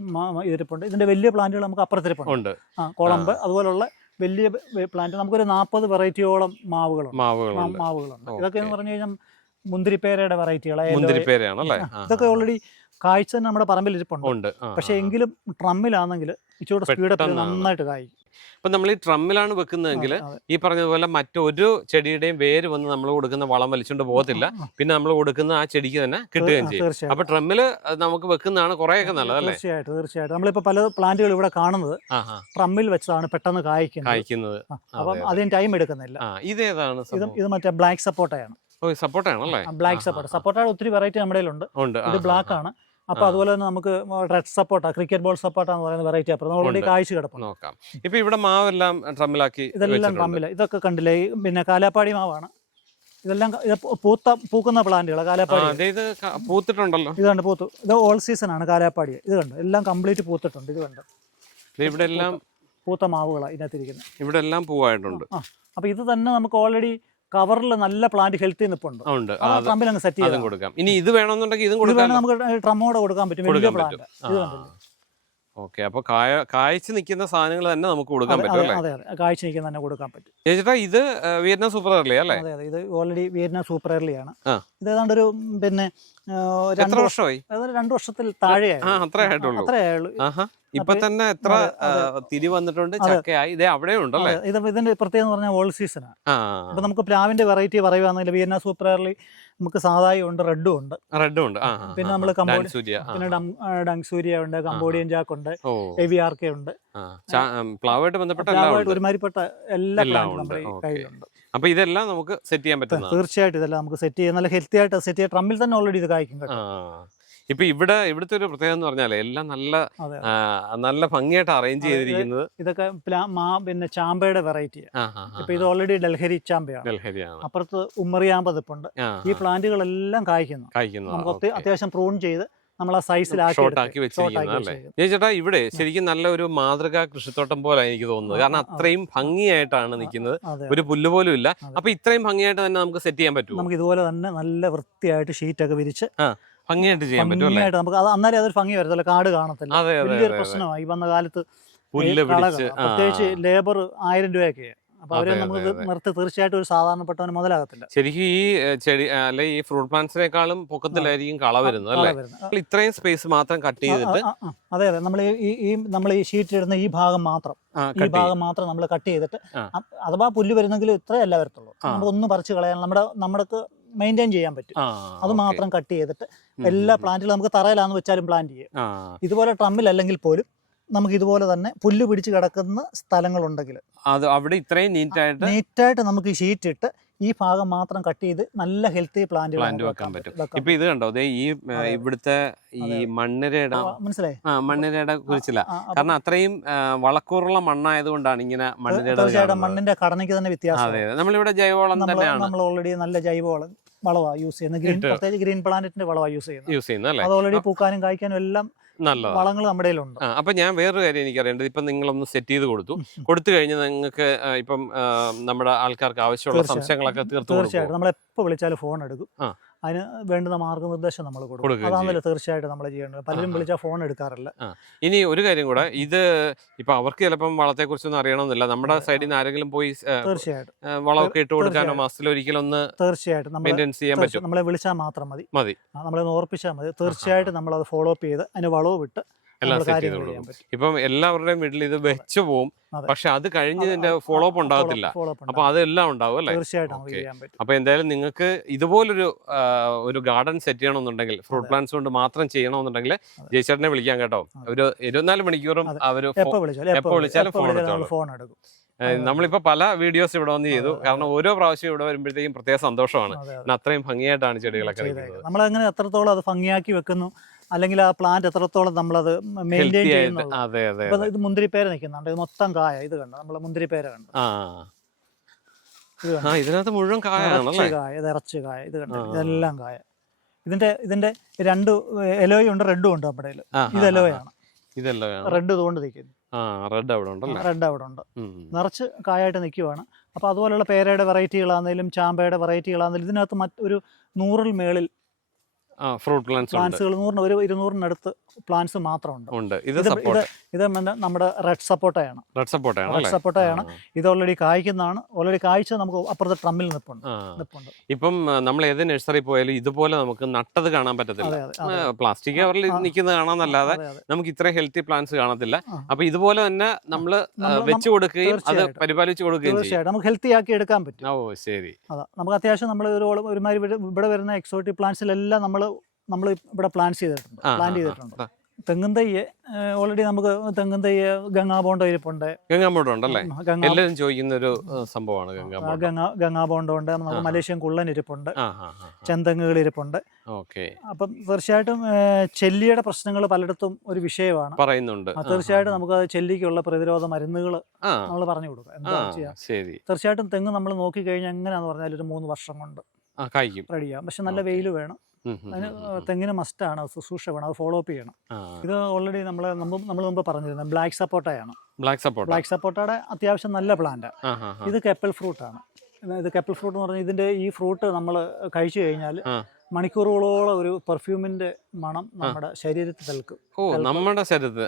[SPEAKER 2] ഇതിരിപ്പുണ്ട്. ഇതിന്റെ വലിയ പ്ലാന്റുകൾ നമുക്ക് അപ്പുറത്തിരിപ്പുണ്ട്. ആ കുളമ്പ് അതുപോലുള്ള വലിയ പ്ലാന്റ് നമുക്കൊരു നാൽപ്പത് വെറൈറ്റിയോളം മാവുകളുണ്ട്.
[SPEAKER 1] മാവുകളുണ്ട്.
[SPEAKER 2] മാവുകളുണ്ട്. ഇതൊക്കെ എന്ന് പറഞ്ഞു കഴിഞ്ഞാൽ മുന്തിരിപ്പേരയുടെ വെറൈറ്റികൾ
[SPEAKER 1] മുന്തിരിപ്പേരയാണല്ലേ
[SPEAKER 2] ഇതൊക്കെ. ഓൾറെഡി കാഴ്ച തന്നെ നമ്മുടെ പറമ്പിൽ ഇരിപ്പുണ്ട്. പക്ഷേ. എങ്കിലും ട്രമ്മിലാണെങ്കിൽ ഇച്ചിരി
[SPEAKER 1] സ്പീഡ്.
[SPEAKER 2] നന്നായിട്ട് കായ്ക്കും
[SPEAKER 1] അപ്പൊ നമ്മൾ ഈ ട്രമ്മിലാണ് വെക്കുന്നതെങ്കിൽ. ഈ പറഞ്ഞതുപോലെ മറ്റൊരു ചെടിയുടെയും വേര് വന്ന് നമ്മൾ കൊടുക്കുന്ന വളം വലിച്ചുകൊണ്ട് പോകത്തില്ല. പിന്നെ നമ്മൾ കൊടുക്കുന്ന ആ ചെടിക്ക് തന്നെ കിട്ടുകയും ചെയ്യും. അപ്പൊ ട്രമ്മിൽ നമുക്ക് വെക്കുന്നതാണ് കുറെയൊക്കെ നല്ലത് അല്ലേ?
[SPEAKER 2] തീർച്ചയായിട്ടും തീർച്ചയായിട്ടും. നമ്മളിപ്പോ പല പ്ലാന്റുകൾ ഇവിടെ കാണുന്നത് ട്രമ്മിൽ വെച്ചതാണ് പെട്ടെന്ന് കായ്ക്കുന്നത്.
[SPEAKER 1] കായ്ക്കുന്നത്.
[SPEAKER 2] അപ്പം അതിന് ടൈം എടുക്കുന്നില്ല. ഇത്
[SPEAKER 1] ഏതാണ്
[SPEAKER 2] ഇത് മറ്റേ ബ്ലാക്ക് സപ്പോർട്ടയാണ്
[SPEAKER 1] സപ്പോർട്ടാണല്ലേ?
[SPEAKER 2] Black sapota. സപ്പോർട്ടാണ് ഒത്തിരി വെറൈറ്റി നമ്മുടെ
[SPEAKER 1] ഉണ്ട്.
[SPEAKER 2] ഇത് ബ്ലാക്ക് ആണ്. അപ്പൊ അതുപോലെ തന്നെ നമുക്ക് റെഡ് സപ്പോർട്ടാ ക്രിക്കറ്റ് ബോൾ സപ്പോർട്ടാ എന്ന് പറയുന്ന വെറൈറ്റി അപ്പുറം ഓൾറെഡി. കാഴ്ച കിടപ്പുണ്ട്.
[SPEAKER 1] നോക്കാം. ഇപ്പൊ ഇവിടെ മാവെല്ലാം ട്രമ്മിലാക്കി
[SPEAKER 2] ഇതെല്ലാം. ട്രമ്മിൽ ഇതൊക്കെ കണ്ടില്ലേ? പിന്നെ കാലാപ്പാടി മാവാണ്. ഇതെല്ലാം പൂത്ത പൂക്കുന്ന പ്ലാന്റുകൾ കാലാപ്പാടി.
[SPEAKER 1] ഇത് പൂത്തിട്ടുണ്ടല്ലോ.
[SPEAKER 2] ഇത് കണ്ട് പൂത്തു. ഇത് ഓൾ സീസൺ ആണ് കാലാപ്പാടി. ഇത് കണ്ട്. എല്ലാം കംപ്ലീറ്റ് പൂത്തിട്ടുണ്ട്. ഇത് കണ്ട്.
[SPEAKER 1] ഇവിടെ എല്ലാം
[SPEAKER 2] പൂത്ത മാവുകളാണ് ഇതിനകത്തിരിക്കുന്നത്
[SPEAKER 1] ഇവിടെ എല്ലാം പൂവായിട്ടുണ്ട്.
[SPEAKER 2] അപ്പൊ ഇത് തന്നെ നമുക്ക് ഓൾറെഡി കവറിൽ നല്ല പ്ലാന്റ് ഹെൽത്തി
[SPEAKER 1] അത്
[SPEAKER 2] ട്രമ്പിൽ അങ്ങ് സെറ്റ്
[SPEAKER 1] അതും കൊടുക്കാം. ഇനി ഇത് വേണമെന്നുണ്ടെങ്കിൽ ഇതും കൊടുക്കാം.
[SPEAKER 2] നമുക്ക് ട്രമ്മോടെ കൊടുക്കാൻ പറ്റും. വലിയ പ്ലാന്റ് ഇത് കണ്ടില്ലേ?
[SPEAKER 1] ഓക്കെ. അപ്പൊ കാഴ്ച നിൽക്കുന്ന സാധനങ്ങൾ തന്നെ നമുക്ക് കൊടുക്കാൻ പറ്റും
[SPEAKER 2] അതെ
[SPEAKER 1] അല്ലേ?
[SPEAKER 2] അതെ അതെ. കാഴ്ച നിൽക്കുന്ന തന്നെ കൊടുക്കാൻ പറ്റും.
[SPEAKER 1] ചേട്ടാ ഇത് വിയറ്റ്നാം സൂപ്പർ എർലി അല്ലേ?
[SPEAKER 2] അതെ അതെ. ഇത് ഓൾറെഡി വിയറ്റ്നാം സൂപ്പർ എയർലി ആണ് ഇത് ഏതാണ്ട് ഒരു പിന്നെ
[SPEAKER 1] എത്ര വർഷമായി?
[SPEAKER 2] രണ്ടു വർഷത്തിൽ താഴെ
[SPEAKER 1] ആ അത്രേ ആയിട്ടുള്ളൂ.
[SPEAKER 2] അത്രേ ആയുള്ളൂ.
[SPEAKER 1] ആഹാ. ഇപ്പൊ തന്നെ എത്ര തിരി വന്നിട്ടുണ്ട്. ചക്കയായി. ഇതേ അവിടെ ഉണ്ടല്ലേ
[SPEAKER 2] ഇത് ഇതിന്റെ പ്രത്യേകത എന്ന് പറഞ്ഞാൽ ഓൾ സീസണാണ്.
[SPEAKER 1] ആ.
[SPEAKER 2] അപ്പൊ നമുക്ക് പ്ലാവിന്റെ വെറൈറ്റി പറയുകയാണെങ്കിൽ വിയറ്റ്നാം സൂപ്പർ എയർലി നമുക്ക് സാധായും ഉണ്ട് റെഡും ഉണ്ട്
[SPEAKER 1] റെഡും ഉണ്ട്
[SPEAKER 2] പിന്നെ നമ്മൾ
[SPEAKER 1] ആ,
[SPEAKER 2] പിന്നെ ഡങ്സൂരിയ ഉണ്ട് കമ്പോഡിയൻ ജാക്ക് ഉണ്ട് എവി
[SPEAKER 1] ആർ കെ ഉണ്ട് പ്ലാവായിട്ട് ബന്ധപ്പെട്ട
[SPEAKER 2] ഒരുമാതിരിപ്പെട്ട എല്ലാ. കയ്യിലുണ്ട്.
[SPEAKER 1] അപ്പൊ ഇതെല്ലാം നമുക്ക് സെറ്റ് ചെയ്യാൻ പറ്റും
[SPEAKER 2] തീർച്ചയായിട്ടും ഇതെല്ലാം നമുക്ക് സെറ്റ് ചെയ്യാൻ നല്ല ഹെൽത്തി ആയിട്ട് സെറ്റ് ചെയ്യാം ട്രമ്മിൽ തന്നെ ഓൾറെഡി ഇത് കായ്ക്കും കേട്ടോ.
[SPEAKER 1] ഇപ്പൊ ഇവിടെ ഇവിടുത്തെ ഒരു പ്രത്യേകത എന്ന് പറഞ്ഞാൽ എല്ലാം നല്ല
[SPEAKER 2] അതെ
[SPEAKER 1] ആ, നല്ല ഭംഗിയായിട്ട് അറേഞ്ച് ചെയ്തിരിക്കുന്നത്
[SPEAKER 2] ഇതൊക്കെ പ്ലാ- മാ പിന്നെ ചാമ്പയുടെ വെറൈറ്റി
[SPEAKER 1] ആ, ആ, ആ,
[SPEAKER 2] ഇപ്പൊ ഇത് ഓൾറെഡി ഡൽഹരി ചാമ്പയാണ്.
[SPEAKER 1] ഡൽഹരിയാണ്.
[SPEAKER 2] അപ്പുറത്ത് ഉമ്മറിയാമ്പ നിപ്പുണ്ട്
[SPEAKER 1] ആ,
[SPEAKER 2] ഈ
[SPEAKER 1] ആ,
[SPEAKER 2] പ്ലാന്റുകളെല്ലാം കായ്ക്കുന്നു.
[SPEAKER 1] കായ്ക്കുന്നത്
[SPEAKER 2] നമുക്ക് ഒത്തി- അത്യാവശ്യം പ്രൂൺ ചെയ്ത് നമ്മൾ ആ സൈസിലാക്കി
[SPEAKER 1] ഷോർട്ട് ആക്കി വെച്ചിരിക്കുന്നത് അല്ലേ? ചേട്ടാ ഇവിടെ ശരിക്കും നല്ല ഒരു മാതൃകാ കൃഷിത്തോട്ടം പോലെ എനിക്ക് തോന്നുന്നത്. കാരണം
[SPEAKER 2] ആ, ആ.
[SPEAKER 1] അത്രയും ഭംഗിയായിട്ടാണ് നിൽക്കുന്നത്.
[SPEAKER 2] അതെ
[SPEAKER 1] ഒരു പുല്ല് പോലും ഇല്ല.
[SPEAKER 2] അതെ.
[SPEAKER 1] അപ്പൊ ഇത്രയും ഭംഗിയായിട്ട് തന്നെ നമുക്ക് സെറ്റ് ചെയ്യാൻ പറ്റും
[SPEAKER 2] നമുക്ക് ഇതുപോലെ തന്നെ നല്ല വൃത്തിയായിട്ട് ഷീറ്റ് ഒക്കെ വിരിച്ച്
[SPEAKER 1] ഭംഗിയായിട്ട് ചെയ്യാൻ പറ്റും അല്ലേ?
[SPEAKER 2] ഭംഗിയായിട്ട് നമുക്ക് അത് അന്നേരം അതൊരു ഭംഗി വരത്തില്ല. കാട് കാണത്തില്ല.
[SPEAKER 1] അതെ അതെ
[SPEAKER 2] വലിയൊരു
[SPEAKER 1] അതെ, അതെ.
[SPEAKER 2] പ്രശ്നമായി. വന്ന കാലത്ത്
[SPEAKER 1] പുല്ല്
[SPEAKER 2] ഈ കളകൾ.
[SPEAKER 1] പിടിച്ച് ആ,
[SPEAKER 2] പ്രത്യേകിച്ച് ലേബർ ആയിരം രൂപയൊക്കെ. അപ്പൊ അവരെ
[SPEAKER 1] അതെ,
[SPEAKER 2] നമുക്ക്
[SPEAKER 1] അതെ,
[SPEAKER 2] ഇത്
[SPEAKER 1] അതെ.
[SPEAKER 2] നിർത്തി തീർച്ചയായിട്ടും ഒരു സാധാരണപ്പെട്ടവന് മുതലാകത്തില്ല.
[SPEAKER 1] ശരിക്കും ഈ ഏ, ചെടി ആ, അല്ലെ ഈ ഫ്രൂട്ട് പ്ലാന്റ്സിനേക്കാളും പൊക്കത്തിലായിരിക്കും കള വരുന്നത് അല്ലെ?
[SPEAKER 2] കള വരുന്നത്.
[SPEAKER 1] ഇത്രയും സ്പേസ് മാത്രം കട്ട് ചെയ്തിട്ട്
[SPEAKER 2] ആ, ആ, അതെ അതെ. നമ്മൾ ഈ ഈ നമ്മൾ ഈ ഷീറ്റ് ഇടുന്ന ഈ ഭാഗം മാത്രം.
[SPEAKER 1] ആ,
[SPEAKER 2] ഈ
[SPEAKER 1] cut ചെയ്യും.
[SPEAKER 2] ഭാഗം മാത്രം നമ്മൾ കട്ട് ചെയ്തിട്ട്
[SPEAKER 1] ആ.
[SPEAKER 2] അ- അഥവാ പുല്ല് വരുന്നെങ്കിൽ ഇത്രയല്ല വരത്തുള്ളൂ.
[SPEAKER 1] ആ.
[SPEAKER 2] നമുക്ക് ഒന്നും പറിച്ച് കളയാൻ നമ്മുടെ നമുക്ക് മെയിന്റെയിൻ ചെയ്യാൻ പറ്റും. അത് മാത്രം കട്ട് ചെയ്തിട്ട് എല്ലാ പ്ലാന്റിലും നമുക്ക് തറയിലാന്ന് വെച്ചാലും പ്ലാന്റ് ചെയ്യും. ഇതുപോലെ ട്രമ്മിലല്ലെങ്കിൽ പോലും നമുക്ക് ഇതുപോലെ തന്നെ പുല്ല് പിടിച്ച് കിടക്കുന്ന സ്ഥലങ്ങളുണ്ടെങ്കിൽ.
[SPEAKER 1] അത് അവിടെ ഇത്രയും നീറ്റ് ആയിട്ട്
[SPEAKER 2] നീറ്റായിട്ട് നമുക്ക് ഈ ഷീറ്റ് ഇട്ട് ഈ ഭാഗം മാത്രം കട്ട് ചെയ്ത് നല്ല ഹെൽത്തി പ്ലാന്റുകൾ
[SPEAKER 1] പ്ലാന്റ് വെക്കാൻ പറ്റും. ഇപ്പൊ ഇത് കണ്ടോ? ഈ ഇവിടുത്തെ ഈ. മണ്ണിരയുടെ
[SPEAKER 2] മനസ്സിലായി.
[SPEAKER 1] ആ മണ്ണിരയുടെ കുറിച്ചില്ല കാരണം അത്രയും വളക്കൂറുള്ള മണ്ണായതുകൊണ്ടാണ് ഇങ്ങനെ മണ്ണിരയുടെ
[SPEAKER 2] മണ്ണിന്റെ ഘടനയ്ക്ക് തന്നെ വ്യത്യാസം.
[SPEAKER 1] നമ്മളിവിടെ ജൈവവളം തന്നെയാണ്.
[SPEAKER 2] നമ്മൾ ഓൾറെഡി നല്ല ജൈവ വളം വളമാണ് യൂസ് ചെയ്യുന്നത്. ഗ്രീൻ. പ്രത്യേകിച്ച് ഗ്രീൻ പ്ലാനറ്റിന്റെ വളമാണ് യൂസ് ചെയ്യുന്നത്.
[SPEAKER 1] യൂസ് ചെയ്യുന്നത് അല്ലേ?
[SPEAKER 2] അത് ഓൾറെഡി പൂക്കാനും കായ്ക്കാനും എല്ലാം
[SPEAKER 1] നല്ല
[SPEAKER 2] വളങ്ങൾ നമ്മുടെ കയ്യിലുണ്ട്.
[SPEAKER 1] അപ്പൊ ഞാൻ വേറൊരു കാര്യം എനിക്കറിയേണ്ടത്. ഇപ്പം നിങ്ങളൊന്ന് സെറ്റ് ചെയ്ത് കൊടുത്തു. കൊടുത്തു കഴിഞ്ഞാൽ നിങ്ങൾക്ക് ഇപ്പം നമ്മുടെ ആൾക്കാർക്ക് ആവശ്യമുള്ള. സംശയങ്ങളൊക്കെ
[SPEAKER 2] തീർച്ചയായിട്ടും. നമ്മൾ എപ്പോൾ വിളിച്ചാലും ഫോൺ എടുക്കും. അതിന് വേണ്ടുന്ന മാർഗനിർദ്ദേശം നമ്മൾ കൊടുക്കും. അതാണല്ലോ തീർച്ചയായിട്ടും നമ്മൾ ചെയ്യേണ്ടത്. പലരും. വിളിച്ചാൽ ഫോൺ എടുക്കാറില്ല.
[SPEAKER 1] ഇനി ഒരു കാര്യം കൂടെ. ഇത് ഇപ്പൊ അവർക്ക് ചിലപ്പം വളത്തെ കുറിച്ചൊന്നും അറിയണമെന്നില്ല. നമ്മുടെ സൈഡിൽ നിന്ന് ആരെങ്കിലും പോയി
[SPEAKER 2] തീർച്ചയായിട്ടും.
[SPEAKER 1] വളമൊക്കെ ഇട്ട് കൊടുക്കാനോ
[SPEAKER 2] തീർച്ചയായും.
[SPEAKER 1] മാസത്തിൽ ഒരിക്കലൊന്ന്
[SPEAKER 2] തീർച്ചയായിട്ടും നമ്മളെ വിളിച്ചാൽ മാത്രം മതി.
[SPEAKER 1] മതി.
[SPEAKER 2] നമ്മളെ ഓർപ്പിച്ചാൽ മതി. തീർച്ചയായിട്ടും നമ്മൾ അത് ഫോളോ അപ്പ് ചെയ്ത് അതിന് വളവ് വിട്ട്
[SPEAKER 1] എല്ലാം സെറ്റ് ചെയ്ത് കൊടുക്കും. ഇപ്പം എല്ലാവരുടെയും വീട്ടിൽ ഇത് വെച്ച് പോവും. പക്ഷെ അത് കഴിഞ്ഞ് ഇതിന്റെ ഫോളോ അപ്പ് ഉണ്ടാകത്തില്ല.
[SPEAKER 2] അപ്പൊ
[SPEAKER 1] അതെല്ലാം ഉണ്ടാവും അല്ലേ?
[SPEAKER 2] തീർച്ചയായിട്ടും
[SPEAKER 1] അപ്പൊ എന്തായാലും നിങ്ങൾക്ക് ഇതുപോലൊരു ഒരു ഗാർഡൻ സെറ്റ് ചെയ്യണമെന്നുണ്ടെങ്കിൽ ഫ്രൂട്ട് പ്ലാന്റ്സ് കൊണ്ട് മാത്രം ചെയ്യണമെന്നുണ്ടെങ്കിൽ ജയ്ചേട്ടനെ വിളിക്കാൻ കേട്ടോ. ഒരു ഇരുപത്തിനാല് മണിക്കൂറും
[SPEAKER 2] അവർ അവർ
[SPEAKER 1] എപ്പോ വിളിച്ചാലും എടുത്തോളും.
[SPEAKER 2] ഫോൺ എടുക്കും.
[SPEAKER 1] ഏ, നമ്മളിപ്പോ പല വീഡിയോസ് ഇവിടെ വന്ന് ചെയ്തു. കാരണം ഓരോ പ്രാവശ്യം ഇവിടെ വരുമ്പോഴത്തേക്കും പ്രത്യേക സന്തോഷമാണ്.
[SPEAKER 2] അതെ, അതെ.
[SPEAKER 1] അത്രയും ഭംഗിയായിട്ടാണ് ചെടികളൊക്കെ നമ്മൾ
[SPEAKER 2] അങ്ങനെ എത്രത്തോളം അത് ഭംഗിയാക്കി വെക്കുന്നു. അല്ലെങ്കിൽ ആ പ്ലാന്റ് എത്രത്തോളം നമ്മളത്
[SPEAKER 1] മെയിന്റെയിൻ
[SPEAKER 2] ചെയ്യുന്നത് ഇത് മുന്തിരിപ്പേര നിൽക്കുന്നുണ്ട്. ഇത് മൊത്തം കായ. ഇത് കണ്ടു? നമ്മളെ മുന്തിരിപ്പേര കണ്ടു?
[SPEAKER 1] ഇതിനകത്ത് മുഴുവൻ
[SPEAKER 2] കായ ഇത് ഇറച്ചി കായ ഇത് കണ്ടു? ഇതെല്ലാം കായ. ഇതിന്റെ ഇതിന്റെ രണ്ട് എലോയും ഉണ്ട് റെഡും ഉണ്ട് നമ്മുടെ ഇത് എലോയാണ്. റെഡ് ഇതുകൊണ്ട് നിൽക്കുന്നു.
[SPEAKER 1] റെഡ് അവിടെ ഉണ്ടല്ലോ?
[SPEAKER 2] റെഡ് അവിടെ ഉണ്ട്. നിറച്ച് കായായിട്ട് നിൽക്കുവാണ്. അപ്പോൾ അതുപോലുള്ള പേരയുടെ വെറൈറ്റികളാണെങ്കിലും ചാമ്പയുടെ വെറൈറ്റികളാണെങ്കിലും ഇതിനകത്ത് മറ്റൊരു നൂറിൽ മേളിൽ
[SPEAKER 1] ഫ്രൂട്ട് പ്ലാന്റ്സ്
[SPEAKER 2] പ്ലാന്റ്സുകൾ നൂറിന് ഒരു ഇരുന്നൂറിനടുത്ത് പ്ലാന്റ്സ് മാത്രമുണ്ട്.
[SPEAKER 1] ഉണ്ട്. ഇത്
[SPEAKER 2] ഇത് നമ്മുടെ റെഡ് സപ്പോട്ടയാണ്.
[SPEAKER 1] റെഡ് സപ്പോർട്ടയാണ്
[SPEAKER 2] റെഡ്
[SPEAKER 1] സപ്പോർട്ടയാണ്
[SPEAKER 2] സപ്പോട്ടയാണ്. ഇത് ഓൾറെഡി കായ്ക്കുന്നതാണ്. ഓൾറെഡി കായ്ച്ച നമുക്ക് അപ്പുറത്തെ ട്രമ്മിൽ നിൽപ്പുണ്ട്. നിൽപ്പുണ്ട്
[SPEAKER 1] ഇപ്പം നമ്മൾ ഏത് നഴ്സറി പോയാലും ഇതുപോലെ നമുക്ക് നട്ടത് കാണാൻ പറ്റത്തില്ല. പ്ലാസ്റ്റിക് കവറിൽ. നിൽക്കുന്നത് കാണാന്നല്ലാതെ. നമുക്ക് ഇത്ര ഹെൽത്തി പ്ലാന്റ്സ് കാണത്തില്ല. അപ്പൊ ഇതുപോലെ തന്നെ നമ്മൾ
[SPEAKER 2] നമ്മൾ
[SPEAKER 1] വെച്ച് കൊടുക്കുകയും അത്. പരിപാലിച്ചു കൊടുക്കുകയും ചെയ്യും.
[SPEAKER 2] തീർച്ചയായിട്ടും. നമുക്ക് ഹെൽത്തി ആക്കി എടുക്കാൻ പറ്റും.
[SPEAKER 1] ഓ ശരി.
[SPEAKER 2] അതാ. നമുക്ക് അത്യാവശ്യം നമ്മൾ ഒരു ഒരുമാതിരി ഇവിടെ- ഇവിടെ വരുന്ന എക്സോട്ടിക് പ്ലാന്റ്സിലെല്ലാം നമ്മൾ നമ്മൾ ഇവിടെ പ്ലാൻ ചെയ്തിട്ടുണ്ട്.
[SPEAKER 1] ആ.
[SPEAKER 2] ചെയ്തിട്ടുണ്ട്. തെങ്ങും തയ്യ് ഓൾറെഡി നമുക്ക് തെങ്ങും തയ്യ് ഗംഗാബോണ്ട ഇരിപ്പുണ്ട്
[SPEAKER 1] ഗംഗാമ്പോട്ടം ഉണ്ടല്ലേ
[SPEAKER 2] ഉം, ഗംഗാ
[SPEAKER 1] എല്ലാവരും ചോദിക്കുന്ന ഒരു സംഭവമാണ്
[SPEAKER 2] ഗംഗാബോണ്ടം. ഉണ്ട് നമുക്ക് മലേഷ്യൻ കുള്ളൻ ഇരിപ്പുണ്ട് ചെന്തെങ്ങുകൾ ഇരിപ്പുണ്ട്
[SPEAKER 1] ഓക്കെ.
[SPEAKER 2] അപ്പം തീർച്ചയായിട്ടും ചെല്ലിയുടെ പ്രശ്നങ്ങൾ പലയിടത്തും ഒരു വിഷയമാണ്.
[SPEAKER 1] പറയുന്നുണ്ട്.
[SPEAKER 2] തീർച്ചയായിട്ടും നമുക്ക് ചെല്ലിക്കുള്ള പ്രതിരോധ മരുന്നുകൾ നമ്മൾ പറഞ്ഞു
[SPEAKER 1] കൊടുക്കാം.
[SPEAKER 2] എന്താ
[SPEAKER 1] ശരി.
[SPEAKER 2] തീർച്ചയായിട്ടും തെങ്ങ് നമ്മൾ നോക്കിക്കഴിഞ്ഞാൽ എങ്ങനെയാന്ന് പറഞ്ഞാൽ ഒരു മൂന്ന് വർഷം കൊണ്ട് റെഡിയാകും പക്ഷെ നല്ല. വെയിൽ വേണം. അതിന്. തെങ്ങിന് മസ്റ്റാണ് ശുശ്രൂഷ വേണം അത് ഫോളോ അപ്പ് ചെയ്യണം ഇത് ഓൾറെഡി നമ്മൾ നമ്മൾ മുമ്പ് പറഞ്ഞിരുന്നത് ബ്ലാക്ക് സപ്പോട്ടയാണ്
[SPEAKER 1] ബ്ലാക്ക് സപ്പോർട്ട്
[SPEAKER 2] ബ്ലാക്ക് സപ്പോട്ടയുടെ അത്യാവശ്യം നല്ല
[SPEAKER 1] ആ.
[SPEAKER 2] ഇത് കെപ്പൽ ഫ്രൂട്ടാണ് ഇത് കെപ്പൽ ഫ്രൂട്ട് എന്ന് പറഞ്ഞാൽ ഇതിന്റെ ഈ ഫ്രൂട്ട് നമ്മൾ കഴിച്ചു കഴിഞ്ഞാൽ. മണിക്കൂറുകളോളം ഒരു പെർഫ്യൂമിന്റെ മണം നമ്മുടെ ശരീരത്തിൽ നിൽക്കും.
[SPEAKER 1] ഓ നമ്മുടെ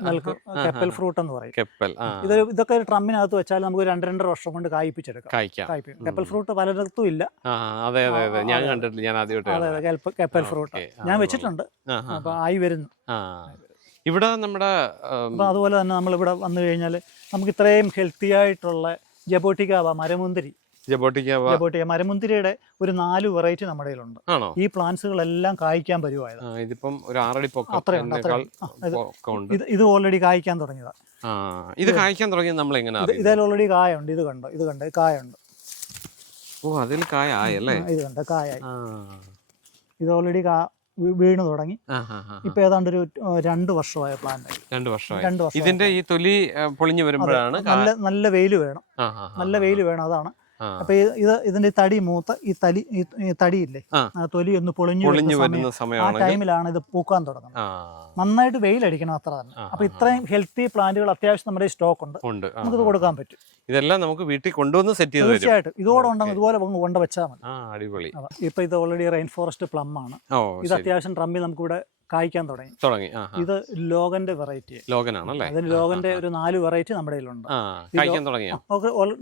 [SPEAKER 2] നിൽക്കും. കെപ്പൽ ഫ്രൂട്ട് എന്ന് പറയും.
[SPEAKER 1] കെപ്പൽ
[SPEAKER 2] ഇത് ഇതൊക്കെ ഒരു ട്രമ്മിനകത്ത് വെച്ചാൽ നമുക്ക് രണ്ട് രണ്ടര വർഷം കൊണ്ട് കായ്പിച്ചെടുക്കാം. കെപ്പൽ ഫ്രൂട്ട് പലയിടത്തും ഇല്ല.
[SPEAKER 1] അതെ അതെ ഞാൻ. കണ്ടിട്ടില്ല. ഞാൻ ആദ്യമായിട്ട്
[SPEAKER 2] കെപ്പൽ ഫ്രൂട്ട് ഞാൻ വെച്ചിട്ടുണ്ട്. അപ്പൊ ആയി വരുന്നു.
[SPEAKER 1] ഇവിടെ നമ്മുടെ
[SPEAKER 2] അതുപോലെ തന്നെ നമ്മൾ ഇവിടെ വന്നു കഴിഞ്ഞാൽ നമുക്ക് ഇത്രയും ഹെൽത്തി ആയിട്ടുള്ള ജബോട്ടിക്കാവ മരമുന്തിരി ജബോട്ടിക്ക മരമുന്തിരിയുടെ ഒരു നാല് വെറൈറ്റി നമ്മുടെ കയ്യിലുണ്ട്. ഈ പ്ലാന്റ്സുകളെല്ലാം കായ്ക്കാൻ പരുവായത്
[SPEAKER 1] ആ, ഇതിപ്പം ഒരു ആറടി
[SPEAKER 2] അത്രയുണ്ട്. ഇത് ഓൾറെഡി കായ്ക്കാൻ തുടങ്ങിയതാണ്
[SPEAKER 1] ഇത് കായ്ക്കാൻ തുടങ്ങിയത് നമ്മൾ എങ്ങനെ
[SPEAKER 2] ഇതിൽ ഓൾറെഡി കായുണ്ട് ഇത് കണ്ടോ ഇത് കണ്ടോ കായുണ്ട്.
[SPEAKER 1] ഓ അതിൽ കായ ആയല്ലേ
[SPEAKER 2] ഇത് കണ്ടോ കായായി. ഇത് ഓൾറെഡി വീണു തുടങ്ങി. ഇപ്പൊ ഏതാണ്ട് ഒരു രണ്ട് വർഷമായ പ്ലാന്റ്
[SPEAKER 1] രണ്ട് വർഷമായി.
[SPEAKER 2] രണ്ട് വർഷം
[SPEAKER 1] ഇതിന്റെ ഈ തൊലി പൊളിഞ്ഞു വരുമ്പോഴാണ്
[SPEAKER 2] നല്ല നല്ല വെയിൽ വേണം. നല്ല വെയിൽ വേണം അതാണ്. അപ്പൊ ഇത് ഇത് ഇതിന്റെ തടി മൂത്ത ഈ തലി ഈ തടിയില്ലേ തൊലി ഒന്ന് പൊളിഞ്ഞു
[SPEAKER 1] പൊളിഞ്ഞു
[SPEAKER 2] വരുന്ന സമയം ആ ടൈമിലാണ് ഇത് പൂക്കാൻ തുടങ്ങുന്നത്. നന്നായിട്ട് വെയിലടിക്കണം അത്ര തന്നെ. അപ്പൊ ഇത്രയും ഹെൽത്തി പ്ലാന്റുകൾ അത്യാവശ്യം നമ്മുടെ സ്റ്റോക്ക് ഉണ്ട്.
[SPEAKER 1] നമുക്ക് ഇത്
[SPEAKER 2] നമുക്കിത് കൊടുക്കാൻ പറ്റും.
[SPEAKER 1] ഇതെല്ലാം നമുക്ക് വീട്ടിൽ കൊണ്ടുവന്ന് സെറ്റ് ചെയ്ത്
[SPEAKER 2] തീർച്ചയായിട്ടും. ഇതോടെ. ഉണ്ടെങ്കിൽ ഇതുപോലെ കൊണ്ടുവച്ചാൽ കൊണ്ട് വെച്ചാൽ മതി. ഇപ്പൊ ഇത് ഓൾറെഡി റെയിൻ ഫോറസ്റ്റ് പ്ലം ആണ് ഇത്
[SPEAKER 1] അത്യാവശ്യം
[SPEAKER 2] അത്യാവശ്യം ട്രമ്മിൽ നമുക്കിവിടെ കായ്ക്കാൻ തുടങ്ങി.
[SPEAKER 1] തുടങ്ങി.
[SPEAKER 2] ഇത് ലോകന്റെ വെറൈറ്റി.
[SPEAKER 1] ലോകനാണല്ലേ
[SPEAKER 2] അതിന് ലോകന്റെ ഒരു നാല് വെറൈറ്റി നമ്മുടെ കയ്യിലുണ്ട്.
[SPEAKER 1] കായ്ക്കാൻ
[SPEAKER 2] തുടങ്ങി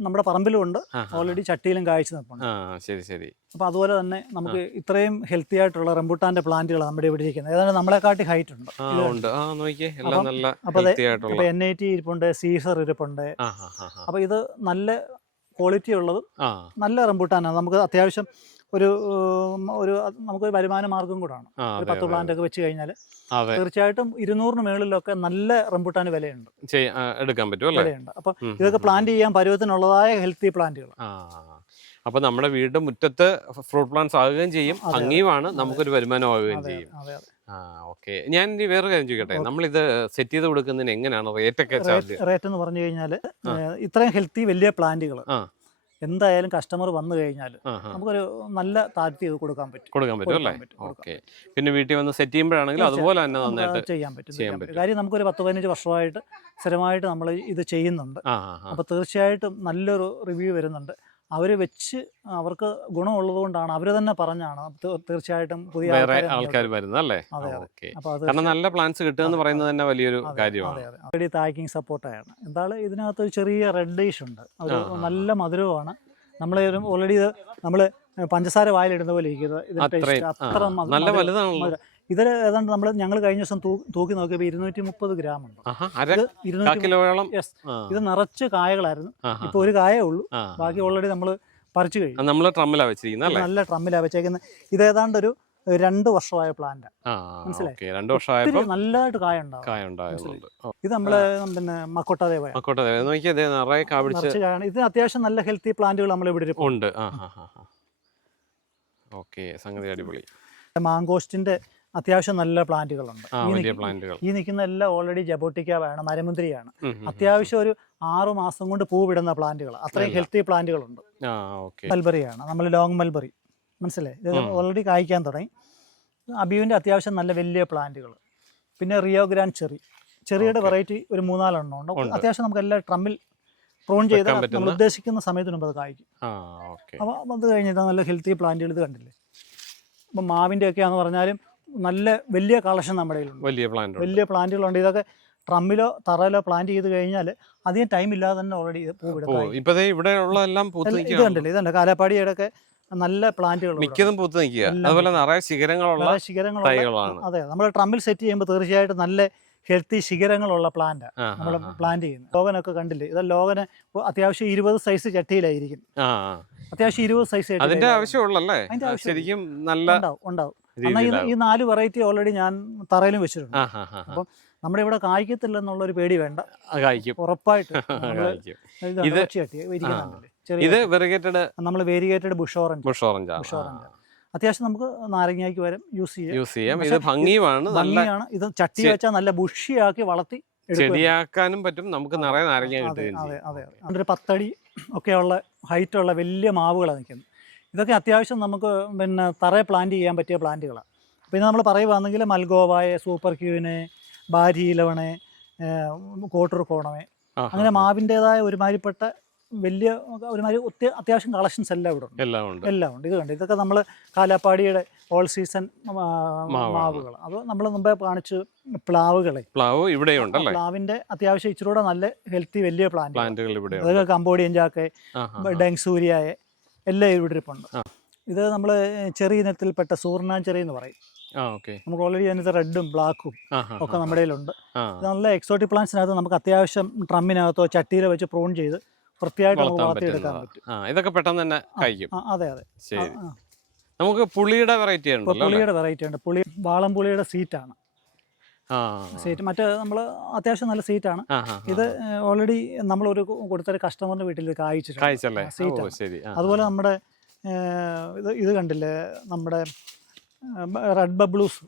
[SPEAKER 2] നമ്മുടെ പറമ്പിലും ഉണ്ട്. ഓൾറെഡി ചട്ടിയിലും കായ്ച്ചു നിൽപ്പുണ്ട്.
[SPEAKER 1] ശരി ശരി.
[SPEAKER 2] അപ്പൊ അതുപോലെ തന്നെ നമുക്ക് ഇത്രയും ഹെൽത്തി ആയിട്ടുള്ള റംബുട്ടാന്റെ പ്ലാന്റുകൾ നമ്മുടെ ഇവിടെ ഇരിക്കുന്നത്. ഏതാണ്ട് നമ്മളെക്കാട്ടി ഹൈറ്റ് ഉണ്ട്. അപ്പൊ എൻ ഐ ടി ഇരിപ്പുണ്ട് സീസർ ഇരിപ്പുണ്ട്. അപ്പൊ ഇത് നല്ല ക്വാളിറ്റി ഉള്ളതും നല്ല റംബുട്ടാനാണ്. നമുക്ക് അത്യാവശ്യം ഒരു ഒരു നമുക്ക് നമുക്കൊരു വരുമാന മാർഗം കൂടാണ്. ഒരു പത്ത് പ്ലാന്റ് ഒക്കെ വെച്ച് കഴിഞ്ഞാൽ തീർച്ചയായിട്ടും ഇരുന്നൂറിന് മേളിലൊക്കെ നല്ല റംബുട്ടാന് വിലയുണ്ട്.
[SPEAKER 1] എടുക്കാൻ പറ്റും
[SPEAKER 2] വിലയുണ്ട്. അപ്പൊ ഇതൊക്കെ പ്ലാന്റ് ചെയ്യാൻ പരുവത്തിനുള്ളതായ ഹെൽത്തി പ്ലാന്റുകൾ.
[SPEAKER 1] അപ്പൊ നമ്മുടെ വീടിന്റെ മുറ്റത്ത് ഫ്രൂട്ട് പ്ലാന്റ്സ് ആകുകയും ചെയ്യും. ഭംഗിയുമാണ് നമുക്കൊരു വരുമാനം ആകുകയും
[SPEAKER 2] അതെ
[SPEAKER 1] ചെയ്യും. ആ ഓക്കെ. ഞാൻ ഇനി വേറെ കാര്യം ചോദിക്കട്ടെ? ഇത് സെറ്റ് ചെയ്ത് കൊടുക്കുന്നതിന് എങ്ങനെയാണ് റേറ്റ് ഒക്കെ
[SPEAKER 2] റേറ്റ് എന്ന് പറഞ്ഞു കഴിഞ്ഞാൽ ഇത്രയും ഹെൽത്തി വലിയ പ്ലാന്റുകൾ. എന്തായാലും കസ്റ്റമർ വന്നു കഴിഞ്ഞാൽ നമുക്കൊരു നല്ല താല്പര്യം ഇത് കൊടുക്കാൻ പറ്റും.
[SPEAKER 1] കൊടുക്കാൻ പറ്റും അല്ലേ? ഓക്കെ. പിന്നെ വീട്ടിൽ വന്ന് സെറ്റ് ചെയ്യുമ്പോഴാണെങ്കിലും അതുപോലെ തന്നെ നന്നായിട്ട്
[SPEAKER 2] ചെയ്യാൻ പറ്റും. കാര്യം നമുക്കൊരു പത്ത് പതിനഞ്ച് വർഷമായിട്ട് സ്ഥിരമായിട്ട് നമ്മൾ ഇത് ചെയ്യുന്നുണ്ട്. അപ്പോൾ തീർച്ചയായിട്ടും നല്ലൊരു റിവ്യൂ വരുന്നുണ്ട്. അവർ വെച്ച് അവർക്ക് ഗുണമുള്ളത് കൊണ്ടാണ് അവർ തന്നെ പറഞ്ഞാണ്. തീർച്ചയായിട്ടും പുതിയ
[SPEAKER 1] ആൾക്കാർ വരുന്നത് അല്ലേ?
[SPEAKER 2] അതെ, അതെ. അപ്പോൾ
[SPEAKER 1] കാരണം നല്ല പ്ലാൻസ് കിട്ടുക എന്ന് പറയുന്നത് തന്നെ വലിയൊരു കാര്യമാണ്.
[SPEAKER 2] താക്കിങ് സപ്പോർട്ടാണ് എന്താണ് ഇതിനകത്ത് ഒരു ചെറിയ റെഡ് ഉണ്ട്. ഒരു. നല്ല മധുരവുമാണ്. നമ്മൾ ഓൾറെഡി നമ്മൾ നമ്മൾ പഞ്ചസാര വായിലിടുന്ന പോലെ ഇരിക്കുന്നത്. ഇതിന്റെ
[SPEAKER 1] ടേസ്റ്റ്
[SPEAKER 2] അത്ര
[SPEAKER 1] നല്ല
[SPEAKER 2] വലുതാണ്
[SPEAKER 1] വലുതാണല്ലോ.
[SPEAKER 2] ഇതിൽ ഏതാണ്ട് നമ്മൾ ഞങ്ങൾ കഴിഞ്ഞ ദിവസം തൂക്കി നോക്കിയപ്പോൾ ഇരുന്നൂറ്റി മുപ്പത് ഗ്രാം ഉണ്ട് ഇത് ഇരുന്നൂറ്റി യെസ്. നിറച്ച് കായകളായിരുന്നു.
[SPEAKER 1] ഇപ്പൊ
[SPEAKER 2] ഇപ്പോൾ ഒരു കായേ ഉള്ളൂ. ബാക്കി ഓൾറെഡി നമ്മൾ പറിച്ചു കഴിഞ്ഞു.
[SPEAKER 1] നമ്മൾ ട്രമ്മിലാണ് ട്രമ്മിലാ വെച്ചിരിക്കുന്നത്
[SPEAKER 2] നല്ല ട്രമ്മിലാണ് വെച്ചേക്കുന്നത് ഇത് ഏതാണ്ട് ഒരു രണ്ട് വർഷമായ പ്ലാന്റ് മനസ്സിലായി.
[SPEAKER 1] ഓക്കെ. രണ്ടു വർഷമായപ്പോ
[SPEAKER 2] നല്ലതായിട്ട് കായ ഉണ്ടാവും. ഇത് നമ്മൾ പിന്നെ മക്കോട്ടദേവ ഇത് അത്യാവശ്യം നല്ല ഹെൽത്തി പ്ലാന്റുകൾ നമ്മൾ ഇവിടെ
[SPEAKER 1] ഉണ്ട്. സംഗതി അടിപൊളി.
[SPEAKER 2] മാങ്കോസ്റ്റിന്റെ അത്യാവശ്യം നല്ല പ്ലാന്റുകളുണ്ട്. ഈ നിൽക്കുന്ന- എല്ലാം ഓൾറെഡി ജബോട്ടിക്കാവാണ് മരമുന്തിരിയാണ്. അത്യാവശ്യം ഒരു ആറു മാസം കൊണ്ട് പൂ വിടുന്ന പ്ലാന്റുകൾ അത്രയും. ഹെൽത്തി പ്ലാന്റുകളുണ്ട്. മൽബറിയാണ്. നമ്മൾ ലോങ് മൽബറി. മനസ്സിലായി? ഇത് ഓൾറെഡി കായ്ക്കാൻ തുടങ്ങി. അബിയുവിന്റെ അത്യാവശ്യം നല്ല വലിയ പ്ലാന്റുകൾ. പിന്നെ റിയോ ഗ്രാൻഡ് ചെറി. ചെറിയുടെ വെറൈറ്റി ഒരു മൂന്നാലെണ്ണം ഉണ്ട്. അത്യാവശ്യം നമുക്ക് എല്ലാ ട്രമ്മിൽ പ്രോൺ ചെയ്ത് നമ്മൾ ഉദ്ദേശിക്കുന്ന സമയത്തിന് മുമ്പ് അത് കായ്ക്കും. അപ്പോൾ അത് കഴിഞ്ഞിട്ട് നല്ല ഹെൽത്തി പ്ലാന്റുകൾ ഇത് കണ്ടില്ലേ? അപ്പം മാവിന്റെ ആണെന്ന് പറഞ്ഞാലും നല്ല വലിയ കളക്ഷൻ നമ്മുടെ കയ്യിലുണ്ട്.
[SPEAKER 1] വലിയ പ്ലാന്റ്
[SPEAKER 2] വലിയ പ്ലാന്റുകളുണ്ട് ഇതൊക്കെ ട്രമ്മിലോ തറയിലോ പ്ലാന്റ് ചെയ്ത് കഴിഞ്ഞാൽ അധികം ടൈം ഇല്ലാതെ തന്നെ ഓൾറെഡി പൂ
[SPEAKER 1] ഓ
[SPEAKER 2] വിടും
[SPEAKER 1] ഇപ്പൊ ദേ ഇവിടെ ഉള്ള എല്ലാം
[SPEAKER 2] ഇത് കണ്ടില്ലേ ഇതുണ്ട്. കാലപ്പാടിയുടെ നല്ല പ്ലാന്റുകൾ
[SPEAKER 1] മിക്കതും പൂത്ത് നിൽക്കുക. അതുപോലെ നിറയെ ശിഖരങ്ങളുള്ള ശിഖരങ്ങളാണ്
[SPEAKER 2] അതെ നമ്മൾ ട്രമ്മിൽ സെറ്റ് ചെയ്യുമ്പോൾ തീർച്ചയായിട്ടും നല്ല ഹെൽത്തി ശിഖരങ്ങളുള്ള പ്ലാന്റ് നമ്മൾ പ്ലാന്റ് ചെയ്യുന്നത്. ലോകനൊക്കെ കണ്ടില്ലേ? ഇത് ലോകന് അത്യാവശ്യം ഇരുപത് സൈസ് ചട്ടിയിലായിരിക്കും. അത്യാവശ്യം ഇരുപത് സൈസ്
[SPEAKER 1] അതിന്റെ ആവശ്യമുള്ളല്ലേ. ശരിക്കും നല്ല
[SPEAKER 2] ഉണ്ടാവും ഉണ്ടാവും. എന്നാൽ ഈ നാല് വെറൈറ്റി ഓൾറെഡി ഞാൻ തറയിലും വെച്ചിട്ടുണ്ട്. അപ്പം നമ്മുടെ ഇവിടെ കായ്ക്കത്തില്ല എന്നുള്ളൊരു പേടി വേണ്ട.
[SPEAKER 1] കായ്ക്കും.
[SPEAKER 2] ഉറപ്പായിട്ട് ഇത്
[SPEAKER 1] വെറിഗേറ്റഡ്
[SPEAKER 2] നമ്മൾ variegated bush orange
[SPEAKER 1] bush orange
[SPEAKER 2] bush orange അത്യാവശ്യം നമുക്ക് നാരങ്ങയ്ക്ക് വരും യൂസ് ചെയ്യാം.
[SPEAKER 1] യൂസ് ചെയ്യാം. ഇത്
[SPEAKER 2] ഭംഗിയാണ്
[SPEAKER 1] ഭംഗിയുമാണ്
[SPEAKER 2] ഭംഗിയാണ്. ഇത് ചട്ടി വെച്ചാൽ നല്ല ബുഷിയാക്കി വളർത്തി
[SPEAKER 1] ചെടിയാക്കാനും പറ്റും. നമുക്ക് നിറയെ നാരങ്ങ
[SPEAKER 2] അതെ അതെ അതെ അതെ. ഒരു പത്തടി ഒക്കെയുള്ള ഹൈറ്റുള്ള വലിയ മാവുകളാണ് നിൽക്കുന്നത്. ഇതൊക്കെ അത്യാവശ്യം നമുക്ക് പിന്നെ തറയെ പ്ലാന്റ് ചെയ്യാൻ പറ്റിയ പ്ലാന്റുകളാണ് പിന്നെ നമ്മൾ പറയുകയാണെങ്കിൽ മൽഗോവായ സൂപ്പർ ക്യൂവിനെ ബാരി ഇലവണ് കോട്ടൂർ കോണമേ അങ്ങനെ. മാവിന്റെതായ ഒരുമാതിരിപ്പെട്ട വലിയ ഒരുമാതിരി ഒത്തിരി അത്യാവശ്യം കളക്ഷൻസ് എല്ലാം ഇവിടെ ഉണ്ട്.
[SPEAKER 1] എല്ലാം ഉണ്ട്.
[SPEAKER 2] എല്ലാം ഉണ്ട്. ഇത് കണ്ട് ഇതൊക്കെ നമ്മൾ കാലാപ്പാടിയുടെ ഓൾ സീസൺ മാവുകൾ അത് നമ്മൾ മുമ്പേ കാണിച്ചു പ്ലാവുകളെ.
[SPEAKER 1] പ്ലാവ് ഇവിടെ ഉണ്ടല്ലേ
[SPEAKER 2] പ്ലാവിന്റെ അത്യാവശ്യം ഇച്ചിരി കൂടെ നല്ല ഹെൽത്തി വലിയ പ്ലാന്റ്
[SPEAKER 1] പ്ലാന്റുകൾ ഇവിടെ ഉണ്ട്
[SPEAKER 2] അതൊക്കെ കമ്പോഡിയൻ ചാക്ക്. ഡെങ്സൂരിയായ എല്ലാം ഇവിടെ ഇരിപ്പുണ്ട് ഇത് നമ്മൾ ചെറിയ ഇനത്തിൽപ്പെട്ട സൂർണാൻ ചെറി എന്ന് പറയും നമുക്ക് ഓൾറെഡി അതിനകത്ത് റെഡും ബ്ലാക്കും ഒക്കെ നമ്മുടെ കയ്യിലുണ്ട്. നല്ല എക്സോട്ടിക് പ്ലാന്റ്സിനകത്ത് നമുക്ക് അത്യാവശ്യം ട്രമ്മിനകത്തോ ചട്ടിയിലോ വെച്ച് പ്രൂൺ ചെയ്ത് വൃത്തിയായിട്ട് നമുക്ക് വളർത്തിയെടുക്കാൻ പറ്റും.
[SPEAKER 1] ഇതൊക്കെ പെട്ടെന്ന് തന്നെ കഴിക്കും.
[SPEAKER 2] അതെ അതെ.
[SPEAKER 1] നമുക്ക് പുളിയുടെ വെറൈറ്റി ഉണ്ട്
[SPEAKER 2] പുളിയുടെ വെറൈറ്റി ഉണ്ട്. പുളി വാളം പുളിയുടെ
[SPEAKER 1] സീറ്റാണ്
[SPEAKER 2] സീറ്റ്. മറ്റേ നമ്മൾ അത്യാവശ്യം നല്ല സീറ്റാണ്. ഇത് ഓൾറെഡി നമ്മളൊരു കൊടുത്തൊരു കസ്റ്റമറിന്റെ വീട്ടിൽ കായ്ച്ചിട്ടുണ്ട്.
[SPEAKER 1] ശരി.
[SPEAKER 2] അതുപോലെ നമ്മുടെ ഇത് ഇത് കണ്ടില്ലേ? നമ്മുടെ റെഡ് ബബ്ലൂസ്.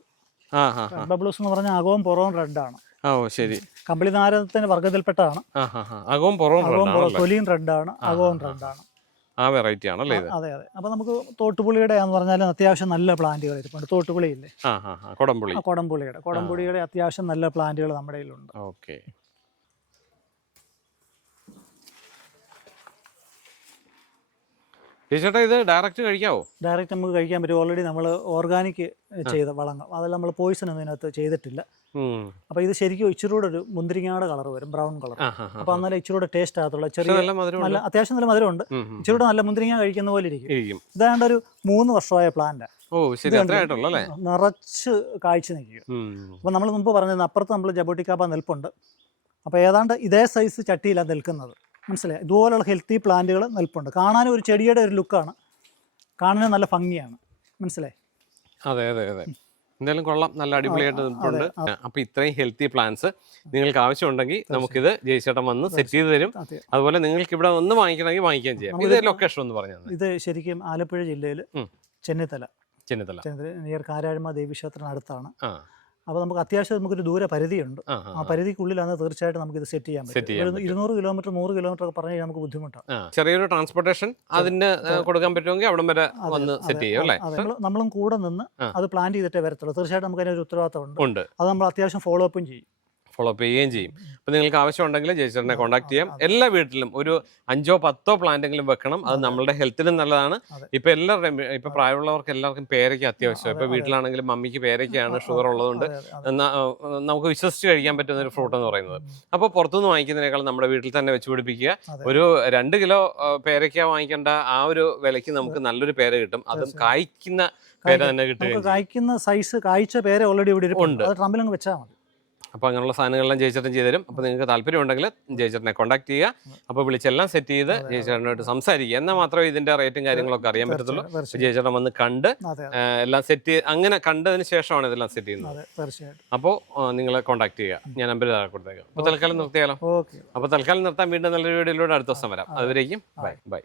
[SPEAKER 2] റെഡ് ബബ്ലൂസ് എന്ന് പറഞ്ഞാൽ അകവും പുറവും റെഡാണ്
[SPEAKER 1] ആണ്. ഓ ശരി.
[SPEAKER 2] കമ്പിളി നാരത്തിന്റെ
[SPEAKER 1] ആ. അകവും പുറവും?
[SPEAKER 2] തൊലിയും റെഡാണ് അകവും. റെഡാണ്
[SPEAKER 1] ആ വെറൈറ്റി ആണല്ലേ ഇത്?
[SPEAKER 2] അതെ അതെ. അപ്പൊ നമുക്ക് തോട്ടുപുളിയുടെ എന്ന് പറഞ്ഞാൽ അത്യാവശ്യം നല്ല പ്ലാന്റുകൾ ഇരിപ്പുണ്ട്. തോട്ടുപുളി ഇല്ലേ
[SPEAKER 1] ആ ആ ആ കൊടംപുളി.
[SPEAKER 2] ആ കൊടംപുളിയുടെ. കൊടംപുളിയുടെ അത്യാവശ്യം നല്ല പ്ലാന്റുകൾ നമ്മുടെ കയ്യിലുണ്ട്.
[SPEAKER 1] ഓക്കെ. ചേട്ടാ ഇത് ഡയറക്റ്റ് കഴിക്കാവോ?
[SPEAKER 2] ഡയറക്റ്റ് നമുക്ക് കഴിക്കാൻ പറ്റും. ഓൾറെഡി നമ്മൾ ഓർഗാനിക് ചെയ്ത വളങ്ങൾ. അതെല്ലാം നമ്മൾ പോയിസൺ ഒന്നും ഇതിനകത്ത് ചെയ്തിട്ടില്ല. അപ്പൊ ഇത് ശരിക്കും ഇച്ചിരി കൂടെ ഒരു മുന്തിരിങ്ങയുടെ കളർ വരും ബ്രൗൺ കളർ
[SPEAKER 1] ആ.
[SPEAKER 2] അന്നേരം ഇച്ചിരി കൂടെ ടേസ്റ്റ് ആകത്തുള്ള. ചെറിയ
[SPEAKER 1] നല്ല
[SPEAKER 2] അത്യാവശ്യം നല്ല മധുരമുണ്ട്.
[SPEAKER 1] ഉം, ഉം,
[SPEAKER 2] ഇച്ചിരി കൂടെ നല്ല മുന്തിരിങ്ങ കഴിക്കുന്ന പോലെ ഇരിക്കും. ഇതാണ്ട് ഒരു മൂന്ന് വർഷമായ പ്ലാന്റ്? നിറച്ച് കാഴ്ച നിൽക്കുക അപ്പൊ നമ്മൾ മുമ്പ് പറഞ്ഞിരുന്നു അപ്പുറത്ത് നമ്മൾ ജബോട്ടിക്കാപ്പ നിൽപ്പുണ്ട്. അപ്പൊ ഏതാണ്ട് ഇതേ സൈസ് ചട്ടിയിലാണ് നിൽക്കുന്നത്. മനസ്സിലായി? ഇതുപോലുള്ള ഹെൽത്തി പ്ലാന്റുകൾ നിൽപ്പുണ്ട്. കാണാനും ഒരു ചെടിയുടെ ഒരു ലുക്കാണ് കാണാനും നല്ല ഭംഗിയാണ്. മനസ്സിലായി?
[SPEAKER 1] അതെ അതെ അതെ. എന്തായാലും കൊള്ളാം. നല്ല അടിപൊളിയായിട്ട് നിൽപ്പുണ്ട്. അപ്പൊ ഇത്രയും ഹെൽത്തി പ്ലാന്റ്സ് നിങ്ങൾക്ക് ആവശ്യമുണ്ടെങ്കിൽ നമുക്കിത് ജയിച്ചേട്ടൻ വന്ന് സെറ്റ് ചെയ്ത് തരും. അതുപോലെ നിങ്ങൾക്ക് ഇവിടെ ഒന്ന് വാങ്ങിക്കണമെങ്കിൽ വാങ്ങിക്കുകയും ചെയ്യാം. ഇത് ലൊക്കേഷൻ ഒന്ന് പറഞ്ഞു
[SPEAKER 2] ഇത് ശരിക്കും ആലപ്പുഴ ജില്ലയിൽ. ചെന്നിത്തല.
[SPEAKER 1] ചെന്നിത്തല.
[SPEAKER 2] ചെന്നിത്തല നിയർ കാരാഴ്മ ദേവീക്ഷേത്രത്തിന് അടുത്താണ്.
[SPEAKER 1] ആ.
[SPEAKER 2] അപ്പോൾ നമുക്ക് അത്യാവശ്യം നമുക്കൊരു ദൂര പരിധിയുണ്ട്.
[SPEAKER 1] ആ
[SPEAKER 2] പരിധിക്കുള്ളിലാണ് തീർച്ചയായിട്ടും നമുക്ക് ഇത് സെറ്റ് ചെയ്യാൻ പറ്റും. ഇരുന്നൂറ് കിലോമീറ്റർ നൂറ് കിലോമീറ്റർ ഒക്കെ പറഞ്ഞു കഴിഞ്ഞാൽ നമുക്ക് ബുദ്ധിമുട്ടാണ്.
[SPEAKER 1] ചെറിയൊരു ട്രാൻസ്പോർട്ടേഷൻ അതിന് കൊടുക്കാൻ പറ്റുമെങ്കിൽ അവിടം വരെ വന്ന് സെറ്റ് ചെയ്യും അല്ലേ?
[SPEAKER 2] നമ്മളും കൂടെ നിന്ന് അത് പ്ലാൻ ചെയ്തിട്ടേ വരത്തുള്ളൂ. തീർച്ചയായിട്ടും നമുക്ക് അതിനൊരു ഉത്തരവാദിത്തം ഉണ്ട്.
[SPEAKER 1] ഉണ്ട്
[SPEAKER 2] അത് നമ്മൾ അത്യാവശ്യം ഫോളോ അപ്പും ചെയ്യും.
[SPEAKER 1] ഫോളോ അപ്പ് ചെയ്യുകയും ചെയ്യും. അപ്പോൾ നിങ്ങൾക്ക് ആവശ്യമുണ്ടെങ്കിൽ ജയിച്ചറിനെ കോൺടാക്ട് ചെയ്യാം. എല്ലാ വീട്ടിലും ഒരു അഞ്ചോ പത്തോ പ്ലാന്റെങ്കിലും വെക്കണം. അത്
[SPEAKER 2] നമ്മുടെ
[SPEAKER 1] നമ്മളുടെ ഹെൽത്തിനും നല്ലതാണ്. ഇപ്പൊ എല്ലാവരുടെയും ഇപ്പൊ പ്രായമുള്ളവർക്ക് എല്ലാവർക്കും പേരയ്ക്ക് അത്യാവശ്യം.
[SPEAKER 2] അതെ,
[SPEAKER 1] ഇപ്പൊ. വീട്ടിലാണെങ്കിലും മമ്മിക്ക്
[SPEAKER 2] പേരയ്ക്കാണ്
[SPEAKER 1] ഷുഗർ ഉള്ളതുകൊണ്ട് നമുക്ക് വിശ്വസിച്ച് കഴിക്കാൻ പറ്റുന്ന ഒരു ഫ്രൂട്ട് എന്ന് പറയുന്നത്. അപ്പോൾ പുറത്തുനിന്ന് വാങ്ങിക്കുന്നതിനേക്കാൾ നമ്മുടെ വീട്ടിൽ തന്നെ വെച്ച് പിടിപ്പിക്കുക. ഒരു രണ്ട് കിലോ പേരയ്ക്ക വാങ്ങിക്കേണ്ട ആ ഒരു വിലയ്ക്ക് നമുക്ക് നല്ലൊരു പേര കിട്ടും. അതും. കായ്ക്കുന്ന പേര തന്നെ കിട്ടും
[SPEAKER 2] കായ്ക്കുന്ന സൈസ് കായ്ച്ച പേര ഓൾറെഡി ഇവിടെ
[SPEAKER 1] ഉണ്ട്.
[SPEAKER 2] അത് ട്രമ്പിലങ്ങ് വെച്ചാൽ മതി.
[SPEAKER 1] അപ്പോൾ അങ്ങനെയുള്ള സാധനങ്ങളെല്ലാം ജയിച്ചേട്ടൻ ചെയ്തു തരും അപ്പോൾ നിങ്ങൾക്ക് താല്പര്യം ഉണ്ടെങ്കിൽ ജയിച്ചേട്ടനെ കോൺടാക്ട് ചെയ്യുക. അപ്പോൾ വിളിച്ചെല്ലാം സെറ്റ് ചെയ്ത്. ജയിച്ചേട്ടനായിട്ട് സംസാരിക്കുക. എന്നാൽ മാത്രമേ ഇതിന്റെ റേറ്റും കാര്യങ്ങളൊക്കെ അറിയാൻ പറ്റത്തുള്ളൂ. ജയിച്ചേട്ടൻ വന്ന് കണ്ട് എല്ലാം സെറ്റ് അങ്ങനെ കണ്ടതിന് ശേഷമാണ് ഇതെല്ലാം സെറ്റ് ചെയ്യുന്നത്. അപ്പോൾ നിങ്ങളെ കോൺടാക്ട് ചെയ്യുക. ഞാൻ നമ്പർ താഴെ കൊടുത്തേക്കാം. അപ്പോൾ തൽക്കാലം നിർത്തിയാലോ? അപ്പോൾ തൽക്കാലം നിർത്താൻ വീണ്ടും നല്ലൊരു വീഡിയോയിലൂടെ അടുത്ത ദിവസം വരാം. അതുവരേക്കും ബൈ ബൈ.